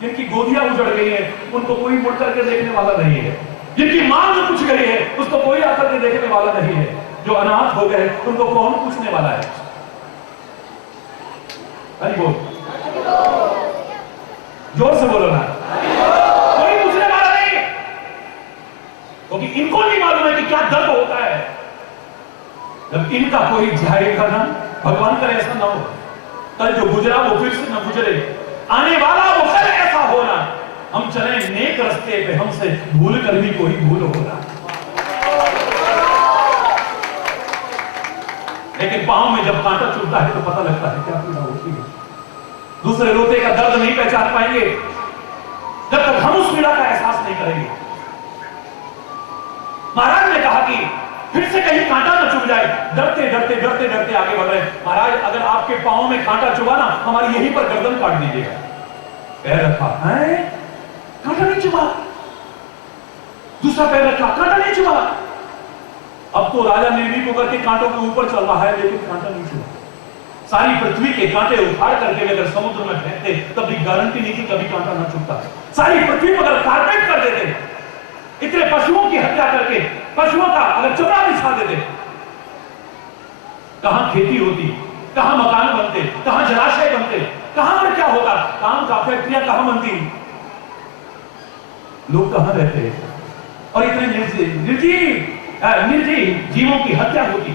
जिनकी गोदियां उजड़ गई हैं उनको कोई मुड़ करके देखने वाला नहीं है। जिनकी मां जो कुछ गई है उसको कोई आकर के देखने वाला नहीं है। जो अनाथ हो गए उनको कौन पूछने वाला है? हरि बोल, जोर से बोलो ना। कोई पूछने वाला नहीं, क्योंकि इनको नहीं मालूम है कि क्या दर्द होता है जब इनका कोई जाएगा ना। भगवान करे ऐसा ना हो, कल जो गुजरा वो फिर से न गुजरे, आने वाला वो कल ऐसा होना। हम चले नेक रास्ते पे, हमसे भूल कर भी कोई भूल होना। लेकिन पांव में जब कांटा चुभता है तो पता लगता है क्या पीड़ा होती है। दूसरे रोते का दर्द नहीं पहचान पाएंगे जब तक हम उस पीड़ा का एहसास नहीं करेंगे। महाराज ने कहा कि फिर से कहीं कांटा न चुभ जाए, डरते डरते डरते डरते आगे बढ़ रहे। महाराज अगर आपके पांव में कांटा चुभा ना, हमारी यहीं पर गर्दन काट दीजिएगा। पैर रखा है, कांटा नहीं चुभा, दूसरा पैर रखा, कांटा नहीं चुभा। अब तो राजा निर्भीक होकर के कांटों के ऊपर चल रहा है, लेकिन कांटा नहीं चुभा। सारी पृथ्वी के कांटे उखाड़ करके अगर समुद्र में फेंकते तब भी गारंटी नहीं कि कभी कांटा ना चुभता। सारी पृथ्वी को अगर कारपेट कर देते, इतने पशुओं की हत्या करके पशुओं का अगर चमड़ा बिछा देते, कहां खेती होती, कहां मकान बनते, कहां जलाशय बनते, कहां पर क्या होता, काम का फैक्ट्रियां कहां बनती, लोग कहां रहते। और इतने निर्जीव जीवों की हत्या होती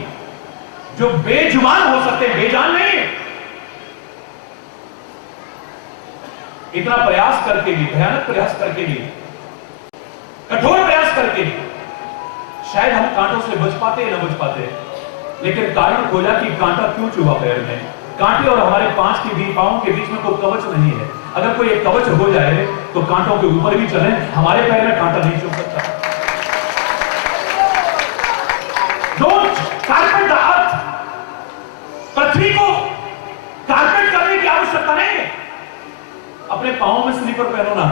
जो बेजुबान हो सकते, बेजान नहीं। इतना प्रयास करके भी, भयानक प्रयास करके भी, कठोर प्रयास करके भी शायद हम कांटों से बच पाते या न बच पाते। लेकिन कारण खोजा कि कांटा क्यों चुभा पैर में। कांटे और हमारे पांव के बीच में कोई कवच नहीं है। अगर कोई एक कवच हो जाए तो कांटों के ऊपर भी चले, हमारे पैर में कांटा नहीं चुभ सकता। Don't carpet the earth. पृथ्वी को कारपेट करने की आवश्यकता नहीं है। अपने पांव में स्लीपर पहनो ना,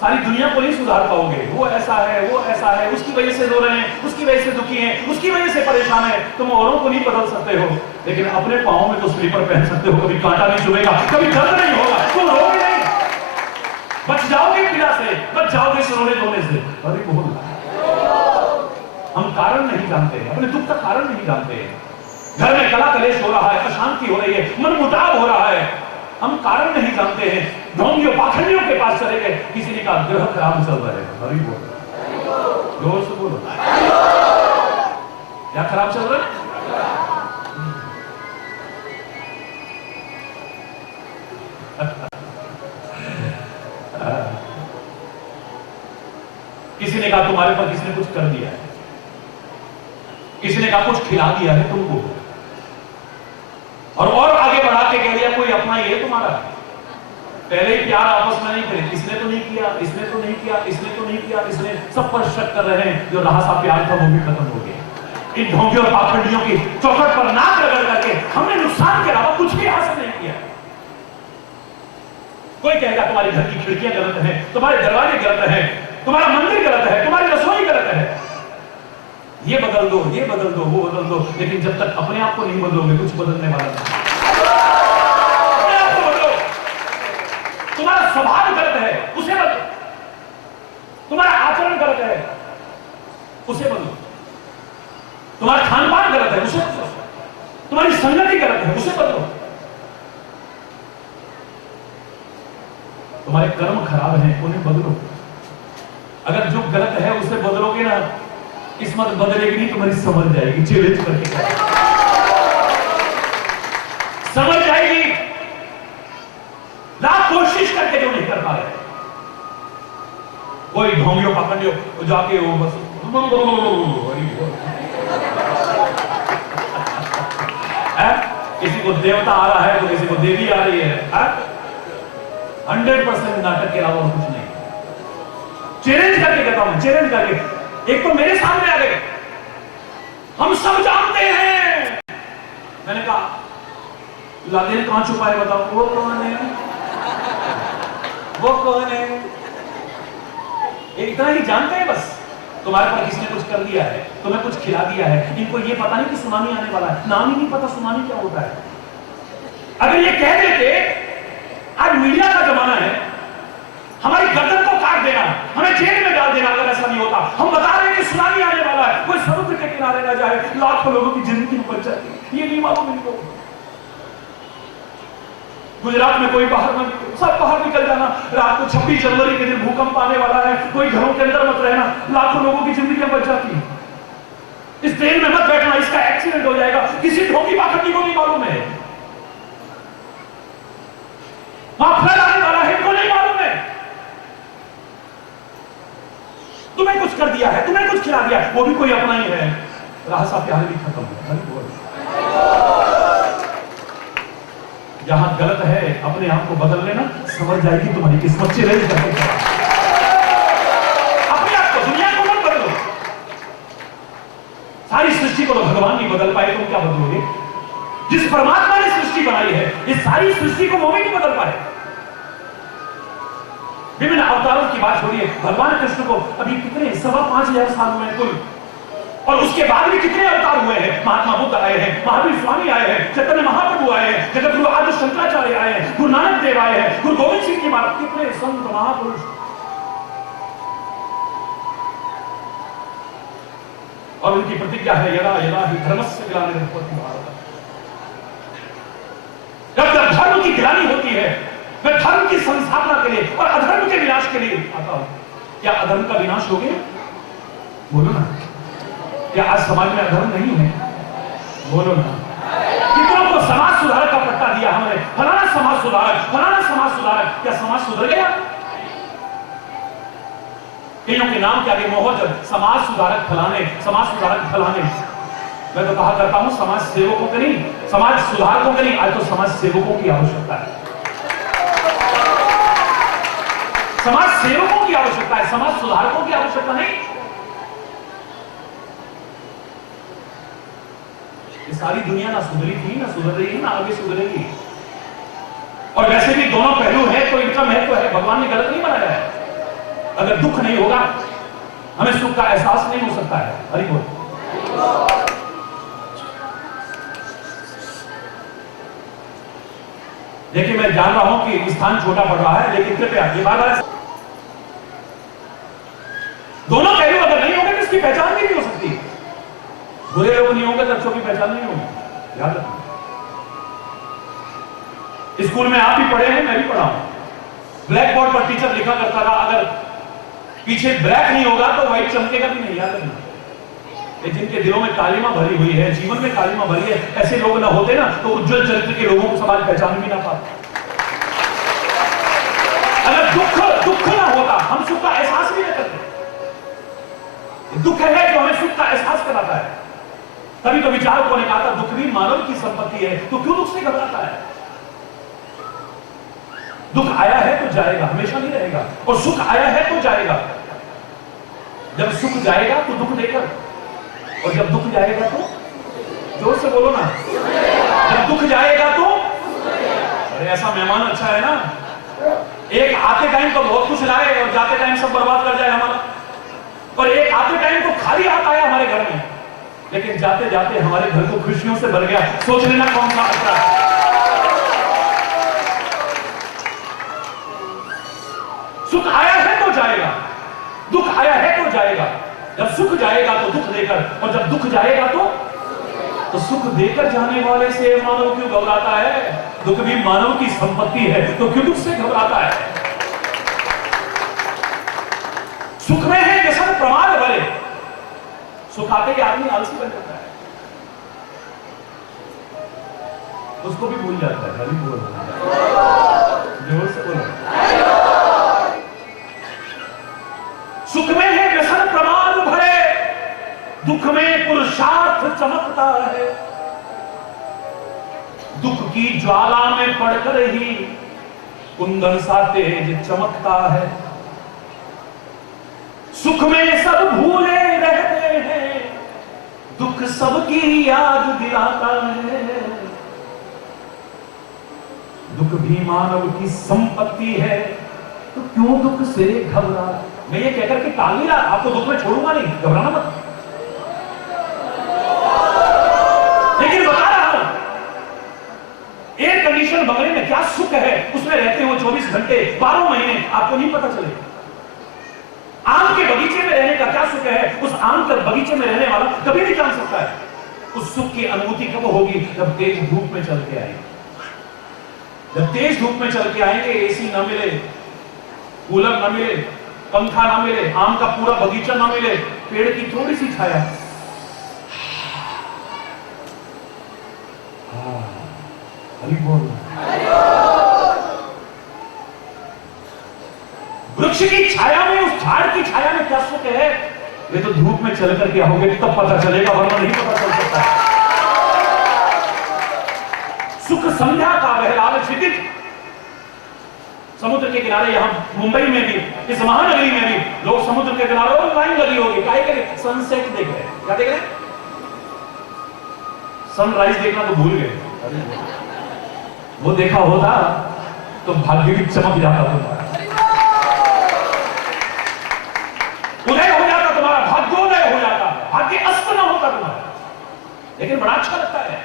सारी दुनिया को नहीं सुधार पाओगे। वो ऐसा है, वो ऐसा है, उसकी वजह से रो रहे हैं, उसकी वजह से दुखी हैं, उसकी वजह से परेशान है। तुम औरों को नहीं बदल सकते हो, लेकिन अपने पांव में तो स्लीपर पहन सकते हो। कभी कांटा नहीं चुभेगा, कभी दर्द नहीं होगा, तुम रोगे नहीं, बच जाओगे पीड़ा से, बच जाओगे रोने धोने से। अरे बोल, हम कारण नहीं जानते, अपने दुख का कारण नहीं जानते। घर में कला कलेश हो रहा है, अशांति हो रही है, मनमुटाव हो रहा है, हम कारण नहीं जानते हैं। ढोंगियों पाखंडियों के पास चले गए, किसी ने कहा ग्रह खराब चल रहा है। अरे बोल, जोर से बोलो, क्या खराब चल रहा है? किसी ने कहा तुम्हारे पर किसी ने कुछ कर दिया है, किसी ने कहा कुछ खिला दिया है तुमको, और आगे बढ़ा के कह दिया कोई अपना ही है तुम्हारा। पहले ही प्यार आपस में नहीं करे, इसने तो नहीं किया, इसने तो नहीं किया, इसने तो नहीं किया, इसने सब पर शक कर रहे हैं। जो रहा सा प्यार था वो भी खत्म हो गया। इन ढोंगियों और पाखंडियों की चौखट पर नाक रगड़ करके हमने नुकसान के अलावा कुछ भी हासिल नहीं किया। कोई कहेगा तुम्हारे घर की खिड़कियां गलत हैं, तुम्हारे दरवाजे गलत हैं, तुम्हारा मंदिर गलत है, तुम्हारी रसोई गलत है, ये बदल दो, ये बदल दो, वो बदल दो। लेकिन जब तक अपने आप को नहीं बदलोगे कुछ बदलने वाला नहीं। अपने आप को बदलो। तुम्हारा स्वभाव गलत है, उसे बदलो। तुम्हारा आचरण गलत है, उसे बदलो। तुम्हारा खान पान गलत है, उसे बदलो। तुम्हारी संगति गलत है, उसे बदलो। तुम्हारे कर्म खराब हैं, उन्हें बदलो। अगर जो गलत है उसे बदलोगे ना, किस्मत बदलेगी नहीं, तुम्हारी समझ जाएगी। चैलेंज करके समझ जाएगी। लाख कोशिश करके जो नहीं कर पा रहे, कोई ढोंगियों पाखंडियों जाके वो बस किसी को देवता आ रहा है तो किसी को देवी आ रही है। 100% नाटक के अलावा कुछ नहीं। चैलेंज करके कहता हूं, चैलेंज करके। एक तो मेरे सामने आ गए, हम सब जानते हैं। मैंने कहा लादेन कहां छुपा है बताओ, वो कौन है, वो कौन है? इतना ही जानते हैं बस। तुम्हारे पर किसने कुछ कर दिया है, तुम्हें कुछ खिला दिया है। इनको ये पता नहीं कि सुनामी आने वाला है, नाम ही नहीं पता सुनामी क्या होता है। अगर ये कह देते आज मीडिया का जमाना है, हमारी गर्दन को काट देना, हमें जेल में डाल देना। अगर ऐसा नहीं होता, हम बता रहे हैं कि सुनामी आने वाला है, कोई समुद्र के किनारे ना जाए, लाखों लोगों की जिंदगी बच जाती। ये नहीं मालूम इनको। गुजरात में कोई बाहर मत, सब बाहर निकल जाना। रात को 26 जनवरी के दिन भूकंप आने वाला है, कोई घरों के अंदर मत रहना, लाखों लोगों की जिंदगी बच जाती। इस ट्रेन में मत बैठना, इसका एक्सीडेंट हो जाएगा। किसी ढोंगी पाखंडी को नहीं मालूम है वहां फ्लड आने वाला है, इनको नहीं मालूम है। तुम्हें कुछ कर दिया है, तुम्हें कुछ खिला दिया है, वो भी कोई अपना ही है। रहा सा प्यार भी खत्म है। जहां गलत है अपने आप को बदल लेना, समझ जाएगी तुम्हारी किस्मत। चैलेंज करके अपने आप को, दुनिया को मत बदलो। सारी सृष्टि को तो भगवान नहीं बदल पाए, तुम क्या बदलोगे? जिस परमात्मा ने सृष्टि बनाई है, इस सारी सृष्टि को वो भी नहीं बदल पाए। विभिन्न अवतारों की बात छोड़िए, भगवान कृष्ण को अभी कितने 5,500 साल हुए हैं कुल, और उसके बाद भी कितने अवतार हुए हैं। महात्मा बुद्ध आए हैं, महावीर स्वामी आए हैं, चैतन्य महाप्रभु आए हैं, जगत गुरु आदि शंकराचार्य आए हैं, गुरु नानक देव आए हैं, गुरु गोविंद सिंह की बात, कितने संत महापुरुष। और उनकी प्रतिज्ञा है यदा यदा ही धर्मस्य ग्लानिर्भवति भारत। जब जब धर्म की ग्लानि होती है, मैं धर्म की संस्थापना के लिए और अधर्म के विनाश के लिए आता हूं। क्या अधर्म का विनाश हो गया? बोलो ना। क्या आज समाज में अधर्म नहीं है? बोलो ना। कितनों को समाज सुधारक का पट्टा दिया हमने, फलाना समाज सुधारक, फलाना समाज सुधारक। क्या समाज सुधर गया? कईयों के नाम के आगे मोहजद, समाज सुधारक फलाने, समाज सुधारक फलाने। मैं तो कहा करता हूं समाज सेवकों के नहीं, समाज सुधारकों के नहीं, आज तो समाज सेवकों की आवश्यकता है। समाज सेवकों की आवश्यकता है, समाज सुधारकों की आवश्यकता नहीं। ये सारी दुनिया ना सुधरी थी, ना सुधर रही है, ना आगे सुधरेगी। और वैसे भी दोनों पहलू है, तो इनका महत्व है। भगवान ने गलत नहीं बनाया है। अगर दुख नहीं होगा, हमें सुख का एहसास नहीं हो सकता है। हरि बोल। देखिए, मैं जान रहा हूं कि स्थान छोटा पड़ रहा है, लेकिन कृपया ये बात, दोनों पहलू अगर नहीं होंगे तो इसकी पहचान भी नहीं हो सकती। बुरे लोग नहीं होंगे तो अच्छों की पहचान नहीं होगी। याद रखना। स्कूल में आप भी पढ़े हैं, मैं भी पढ़ा हूं। ब्लैक बोर्ड पर टीचर लिखा करता था, अगर पीछे ब्लैक नहीं होगा तो व्हाइट चमकेगा भी नहीं। याद रखना। जिनके दिलों में कालिमा भरी हुई है, जीवन में कालिमा भरी है, ऐसे लोग ना होते ना तो उज्जवल चरित्र के लोगों को समाज पहचान भी ना पाता। अगर दुख ना होता, हम सुख का एहसास भी नहीं करते। दुख है जो हमें सुख का एहसास कराता है। तभी तो विचारकों ने कहा था, दुख भी मानव की संपत्ति है, तो क्यों दुख से घबराता है? दुख आया है तो जाएगा, हमेशा नहीं रहेगा। और सुख आया है तो जाएगा। जब सुख जाएगा तो दुख देकर, और जब दुख जाएगा तो, जोर से बोलो ना, जब दुख जाएगा तो, अरे ऐसा मेहमान अच्छा है ना, एक आते टाइम तो बहुत कुछ लाए और जाते टाइम सब बर्बाद कर जाए हमारा। और एक आते टाइम तो खाली हाथ आया हमारे घर में, लेकिन जाते जाते हमारे घर को खुशियों से भर गया। सोच लेना कौन सा अच्छा है। सुख आया है तो जाएगा, दुख आया है तो जाएगा। जब सुख जाएगा तो दुख देकर, और जब दुख जाएगा तो सुख देकर जाने वाले से मानव क्यों घबराता है? दुख भी मानव की संपत्ति है, तो क्यों दुख से घबराता है? सुख में है व्यसन प्रमाद भरे, सुख आते ही आदमी आलसी बन जाता है, उसको भी भूल जाता है। हरि बोल, जोर से बोलो। सुख में है व्यसन प्रमाद भरे, दुख में पुरुषार्थ चमकता है। दुख की ज्वाला में पड़कर ही कुंदन सा तेज चमकता है। सुख में सब भूले रहते हैं, दुख सबकी याद दिलाता है। दुख भी मानव की संपत्ति है, तो क्यों दुख से घबरा? मैं ये कहकर के टाल नहीं रहा, आपको दुख में छोड़ूंगा नहीं, घबराना मत। लेकिन बता रहा हूं, एयर कंडीशन बंगले में क्या सुख है, उसमें रहते हो 24 घंटे 12 महीने, आपको नहीं पता चलेगा। आम के बगीचे में रहने का क्या सुख है, उस आम के बगीचे में रहने वाला कभी नहीं जान सकता है। उस सुख की अनुभूति कब होगी? जब तेज धूप में चल के आएंगे। जब तेज धूप में चल के आएंगे, एसी ना मिले, कूलर ना मिले, पंखा ना मिले, आम का पूरा बगीचा ना मिले, पेड़ की थोड़ी सी छाया, हरि बोल। वृक्ष की छाया में, उस झाड़ की छाया में क्या सुख है? ये तो धूप में चल करके आओगे तब पता चलेगा, वरना नहीं पता चल सकता। सुख संध्या का बहलाल क्षितिज, समुद्र के किनारे, यहां मुंबई में भी, इस महानगरी में भी लोग समुद्र के किनारे लाइन लगी होगी, क्या करें? सनसेट देख रहे हैं। क्या देख रहे हैं? सनराइज देखना तो भूल गए। वो देखा होता तो भाग्य भी चमक जाता होता। लेकिन बड़ा अच्छा लगता है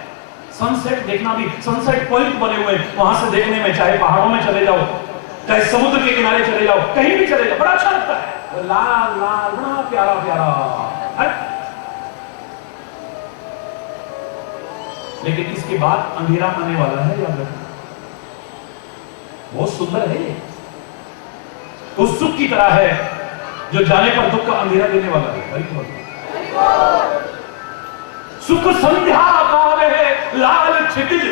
सनसेट देखना भी। सनसेट पॉइंट बने हुए वहां से देखने में, चाहे पहाड़ों में चले जाओ, चाहे समुद्र के किनारे चले जाओ, कहीं भी चले जाओ, बड़ा अच्छा लगता है। लाल लाल बड़ा प्यारा प्यारा है। लेकिन इसके बाद अंधेरा आने वाला है, याद रखना। बहुत सुंदर है ये, तो सुख की तरह है जो जाने पर दुख का अंधेरा देने वाला है। सुख संध्या काल है लाल क्षितिज,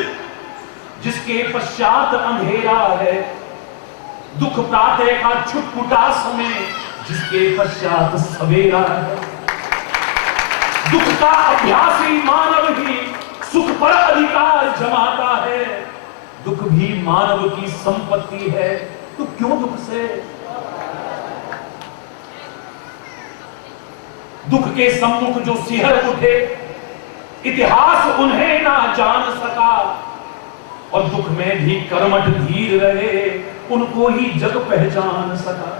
जिसके पश्चात अंधेरा है। दुख प्रातः का छुटपुटा समय, जिसके पश्चात सवेरा है। दुख का अभ्यासी मानव ही सुख पर अधिकार जमाता है। दुख भी मानव की संपत्ति है, तो क्यों दुख से? दुख के सम्मुख जो सिहर उठे, इतिहास उन्हें ना जान सका। और दुख में भी कर्मठ धीर रहे, उनको ही जग पहचान सका।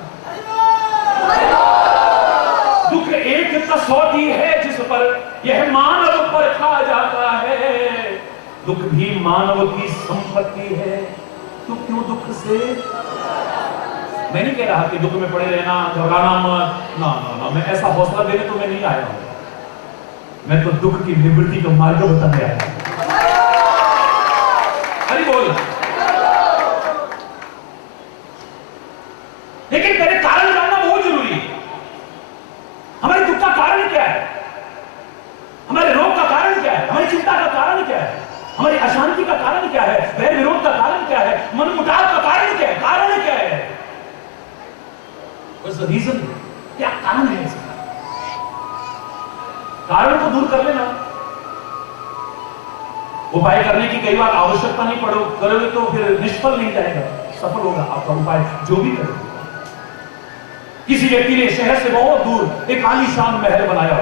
दुख एक कसौटी है जिस पर यह मानव परखा जाता है। दुख भी मानव की संपत्ति है, तो क्यों दुख से? मैं नहीं कह रहा कि दुख में पड़े रहना, घबराना मत, ना ना ना, मैं ऐसा हौसला देने तो मैं नहीं आया हूं। मैं तो दुख की निवृत्ति का मार्ग बताने आया हूं। हरि बोल। लेकिन पहले कारण जानना बहुत जरूरी है। हमारे दुख का कारण क्या है? हमारे रोग का कारण क्या है? हमारी चिंता का कारण क्या है? हमारी अशांति का कारण क्या है? वैर विरोध का कारण क्या है? मनमुटाव का कारण क्या है? कारण क्या है? रीजन क्या कारण है इसका? कारण को दूर कर लेना। उपाय करने की कई बार आवश्यकता नहीं करोगे तो फिर निष्फल नहीं जाएगा, सफल होगा आपका उपाय जो भी करोगे। किसी व्यक्ति ने शहर से बहुत दूर एक आलीशान महल बनाया,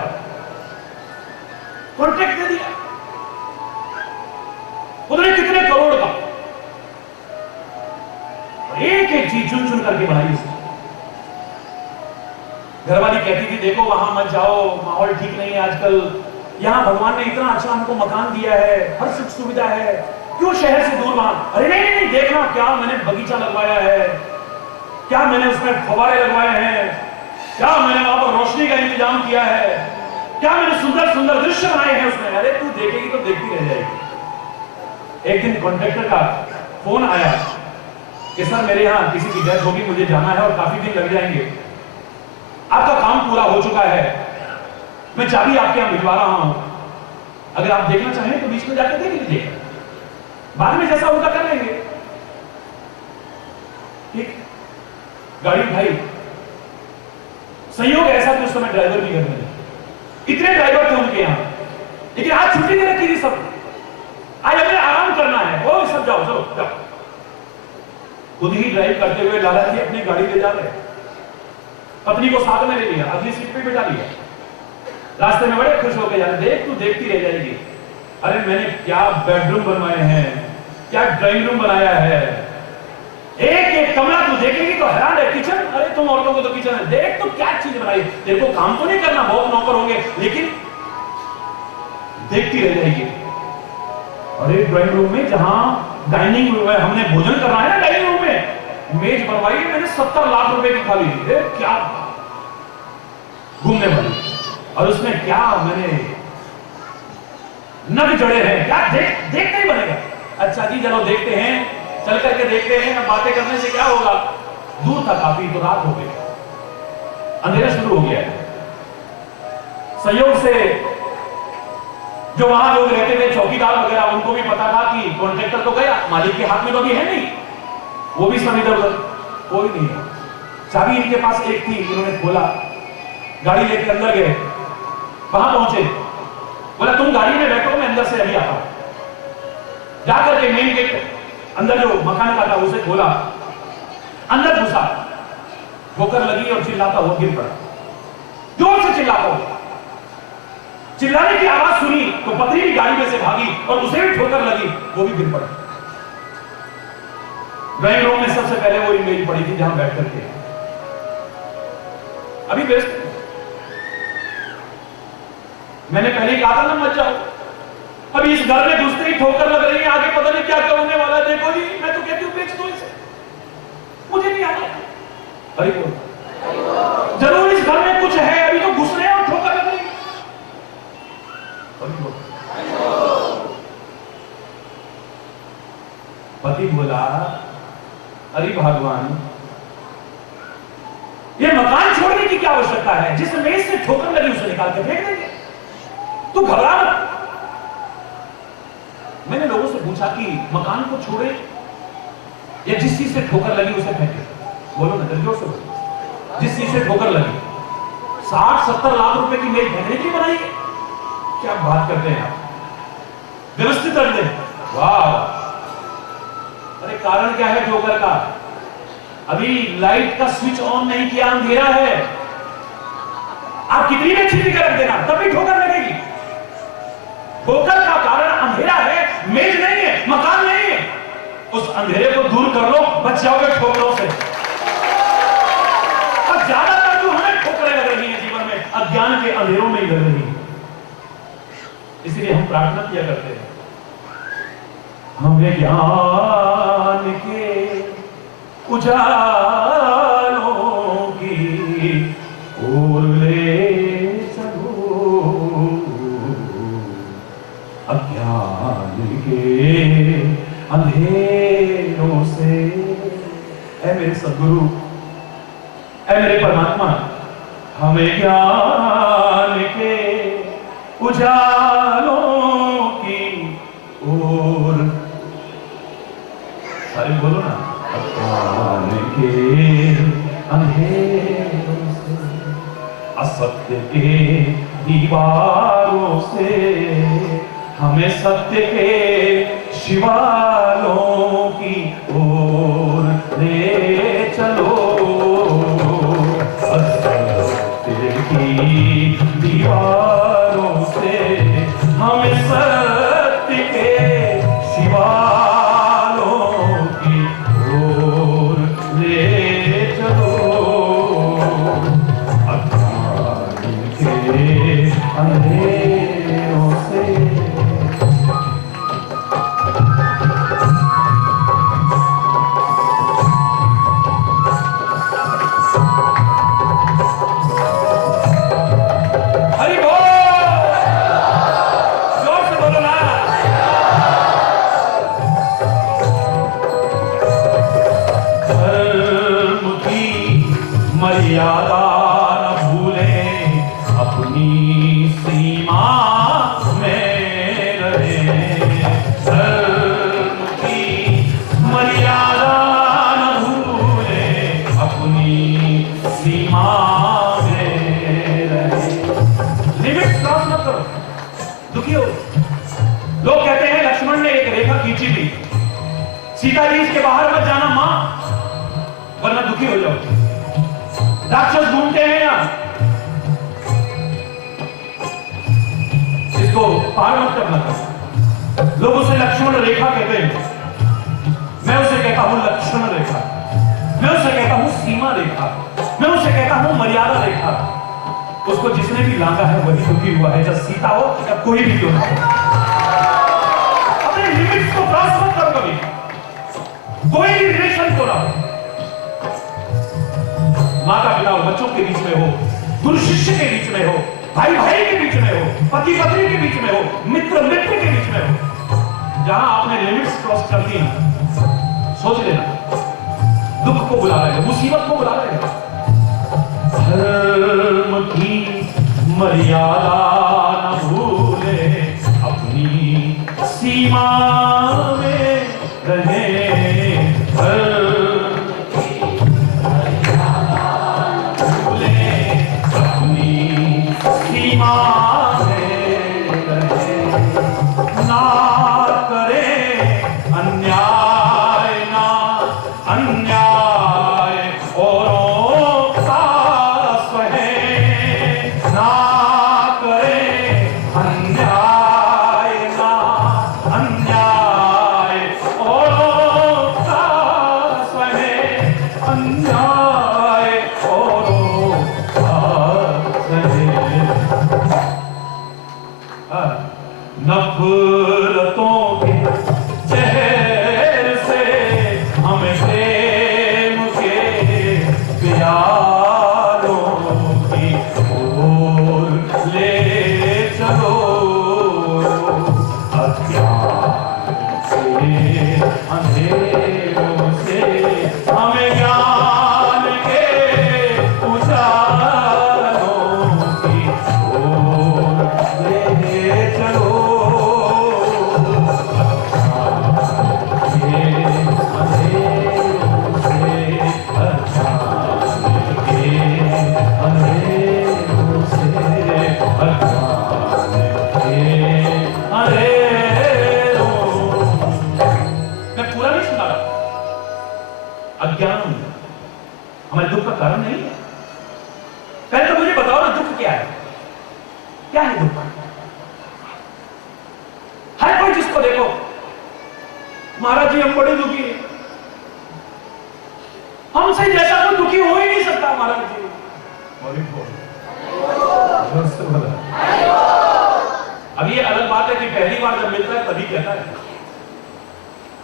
कॉन्ट्रैक्ट दे दिया, उन्होंने कितने करोड़ का, एक एक चीज चुन चुन करके बनाई उसने। घरवाली कहती थी देखो वहां मत जाओ, माहौल ठीक नहीं है आजकल, यहां भगवान ने इतना अच्छा हमको मकान दिया है, हर सुख सुविधा है, क्यों शहर से दूर वहां? अरे नहीं नहीं, देखना क्या मैंने बगीचा लगवाया है, क्या मैंने उसमें फव्वारे लगवाए हैं, क्या मैंने वहां पर रोशनी का इंतजाम किया है, क्या मैंने सुंदर सुंदर दृश्य बनाए हैं उसमें। अरे तू देखेगी तो देखती रह जाएगी। एक दिन कॉन्ट्रैक्टर का फोन आया कि सर मेरे यहां किसी की डेथ होगी, मुझे जाना है और काफी दिन लग जाएंगे, आपका काम पूरा हो चुका है, मैं चाबी आपके यहां भिजवा रहा हूं, अगर आप देखना चाहें तो बीच में जाकर देख लीजिए, बाद में जैसा होगा कर लेंगे। ठीक, गाड़ी उठाई। संयोग ऐसा कि उस समय ड्राइवर भी घर में नहीं, इतने ड्राइवर थे उनके यहां, लेकिन आज छुट्टी दे रखी थी सब, आज हमें आराम करना है, ओ सब जाओ चलो जाओ। खुद ही ड्राइव करते हुए लाला जी अपनी गाड़ी ले जा रहे, पत्नी को साथ में ले लिया, अगली सीट पे बिठा लिया, रास्ते में बड़े खुश होकर जा रहे, देख तू देखती रह जाएगी, अरे मैंने क्या बेडरूम बनवाए हैं, क्या ड्राइंग रूम बनाया है, एक एक कमरा तू देखेगी तो हैरान है। किचन, अरे तुम औरतों को तो किचन है, देख तो क्या चीज बनाई, तेरे को काम तो नहीं करना, बहुत नौकर होंगे, लेकिन देखती रह जाएगी। अरे ड्राइंग रूम में जहां डाइनिंग रूम है, हमने भोजन करना है ना डाइनिंग रूम में, मेज बनवाई है मैंने 70 लाख रुपए की थाली, क्या घूमने वाली, और उसमें क्या मैंने नग जड़े हैं, क्या देखते ही बनेगा। अच्छा जी चलो देखते हैं, चल करके देखते हैं, अब बातें करने से क्या होगा, दूर था काफी, तो रात हो गई, अंधेरा शुरू हो गया है। संयोग से जो वहां लोग रहते थे चौकीदार वगैरह, उनको भी पता था कि कॉन्ट्रैक्टर तो गया, मालिक के हाथ में तो अभी है नहीं, वो भी सब इधर उधर, कोई नहीं है। चाबी इनके पास एक थी, इन्होंने खोला, गाड़ी लेके अंदर गए, वहां पहुंचे, बोला तुम गाड़ी में बैठो, मैं अंदर से अभी आता हूं। जाकर के मेन गेट अंदर जो मकान का था उसे खोला, अंदर घुसा, ठोकर लगी और चिल्लाता हुआ गिर पड़ा, जोर से चिल्लाता हुआ। चिल्लाने की आवाज सुनी तो पत्नी भी गाड़ी में से भागी और उसे भी ठोकर लगी, वो भी गिर पड़ा। ड्राइंग रूम में सबसे पहले वो इमेज पड़ी थी जहां बैठ करके अभी बेस्ट, मैंने पहले कहा था ना मत जाओ, अभी इस घर में घुसते ही ठोकर लग रही है, आगे पता नहीं क्या क्या होने वाला है। देखो जी, मैं तो कहती हूं बेच दो इसे, मुझे नहीं आता। अरे जरूर इस घर में कुछ है, अभी तो घुस रहे हैं और ठोकर लग रही है। पति बोला, अरे भगवान, ये मकान छोड़ने की क्या आवश्यकता है? जिस मेज से ठोकर लगी उसे निकाल के फेंक देंगे, तू घबरा मत। मैंने लोगों से पूछा कि मकान को छोड़े या जिस चीज से ठोकर लगी उसे फेंके? बोलो ना, जोर से बोलो। जिस चीज से ठोकर लगी, 60-70 लाख रुपए की मेज फेंकने की बनाई है? क्या बात करते हैं आप? व्यवस्थित रख दें। वाह! अरे कारण क्या है ठोकर का? अभी लाइट का स्विच ऑन नहीं किया, अंधेरा है। आप कितनी भी छीन कर रख देना, तब भी ठोकर लगेगी। ठोकर का कारण अंधेरा है, मेज नहीं है, मकान नहीं है। उस अंधेरे को दूर कर लो, बच जाओगे ठोकरों से। अब ज्यादातर जो हमें ठोकरें लग रही हैं जीवन में, अज्ञान के अंधेरों में ही लग रही है। इसलिए हम प्रार्थना किया करते हैं, हमें ज्ञान के उजालों की ओर ले चलो, अज्ञान के अंधेरों से। ऐ मेरे सद्गुरु, ऐ मेरे परमात्मा, हमें ज्ञान के उजालों की ओर, सारे बोलो ना, अज्ञान के अंधेरों से, असत्य के दीवारों से, हमें सत्य के शिवालों की ओर ले चलो। असत्य की दीवारों से हमें सत्य के शिवालों की ओर ले चलो, अज्ञान के अंधेरों से। हरि बोल, जोर से बोलो ना। धर्म की मर्यादा न भूले, अपनी सीमा में रहे। धर्म की मर्यादा न भूले, अपनी सीमा में रहे। लिमिट क्रॉस मत करो, दुखी हो। लोग कहते हैं लक्ष्मण ने एक रेखा खींची थी, सीता जी इसके बाहर मत जाना मां, वरना दुखी हो जाओ। राक्षस ढूंढते हैं ना, इसको पार मत करना था। लोग उसे लक्ष्मण रेखा कहते हैं, मैं उसे कहता हूं लक्ष्मण रेखा, मैं उसे कहता हूं सीमा रेखा, मैं उसे कहता हूं मर्यादा रेखा। उसको जिसने भी लांगा है वही दुखी हुआ है, चाहे सीता हो या कोई भी क्यों ना हो। अपने लिमिट्स को क्रॉस मत करो कभी, कोई भी रिलेशन को ना हो। माता पिता और बच्चों के बीच में हो, गुरु शिष्य के बीच में हो, भाई भाई के बीच में हो, पति पत्नी के बीच में हो, मित्र मित्र के बीच में हो, जहां आपने लिमिट्स क्रॉस कर दी ना, सोच लेना दुख को बुला रहे हो, मुसीबत को बुला रहे हो। धर्म की मर्यादा न भूले, अपनी सीमा में रहे। धर्म की मर्यादा न भूले, अपनी सीमा में रहे। ना करे अन्याय अंधेरों से हमें ज्ञान के उजालों की ओर ले चलो। ये अंधेरों से हटाने के, अंधेरों से हटाने के, अंधेरों। मैं पूरा नहीं सुना रहा। अज्ञान हमारे दुख का कारण नहीं है। पहले तो मुझे बताओ ना, दुख क्या है? क्या है दुख? हर कोई जिसको देखो, महाराज जी हम बड़े दुखी हैं, हमसे जैसा कोई दुखी हो ही नहीं सकता महाराज जी। अब ये अलग बात है कि पहली बार जब मिलता है तभी कहता है,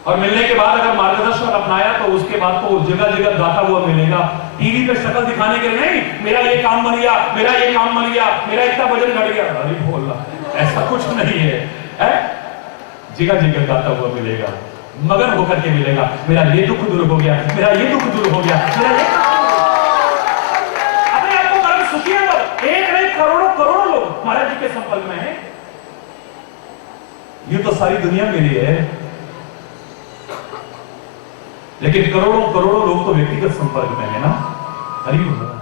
और मिलने के बाद अगर मार्गदर्शन अपनाया तो उसके बाद तो जगह जगह गाता हुआ मिलेगा। टीवी पे शक्ल दिखाने के लिए नहीं, मेरा ये काम बन गया, मेरा ये काम बन गया, मेरा इतना वजन घट गया, अरे बोलना ऐसा कुछ नहीं है, जगह जगह गाता हुआ मिलेगा, मगन होकर के मिलेगा। मेरा ये दुख दूर हो गया, मेरा ये दुख दूर हो गया, मेरा ये अपने आप को परम सुखी है। एक नहीं करोड़ों करोड़ों लोग महाराज जी के संपर्क में है। ये तो सारी दुनिया मेरी है, लेकिन करोड़ों करोड़ों लोग तो व्यक्तिगत संपर्क में है ना। हरि बोल।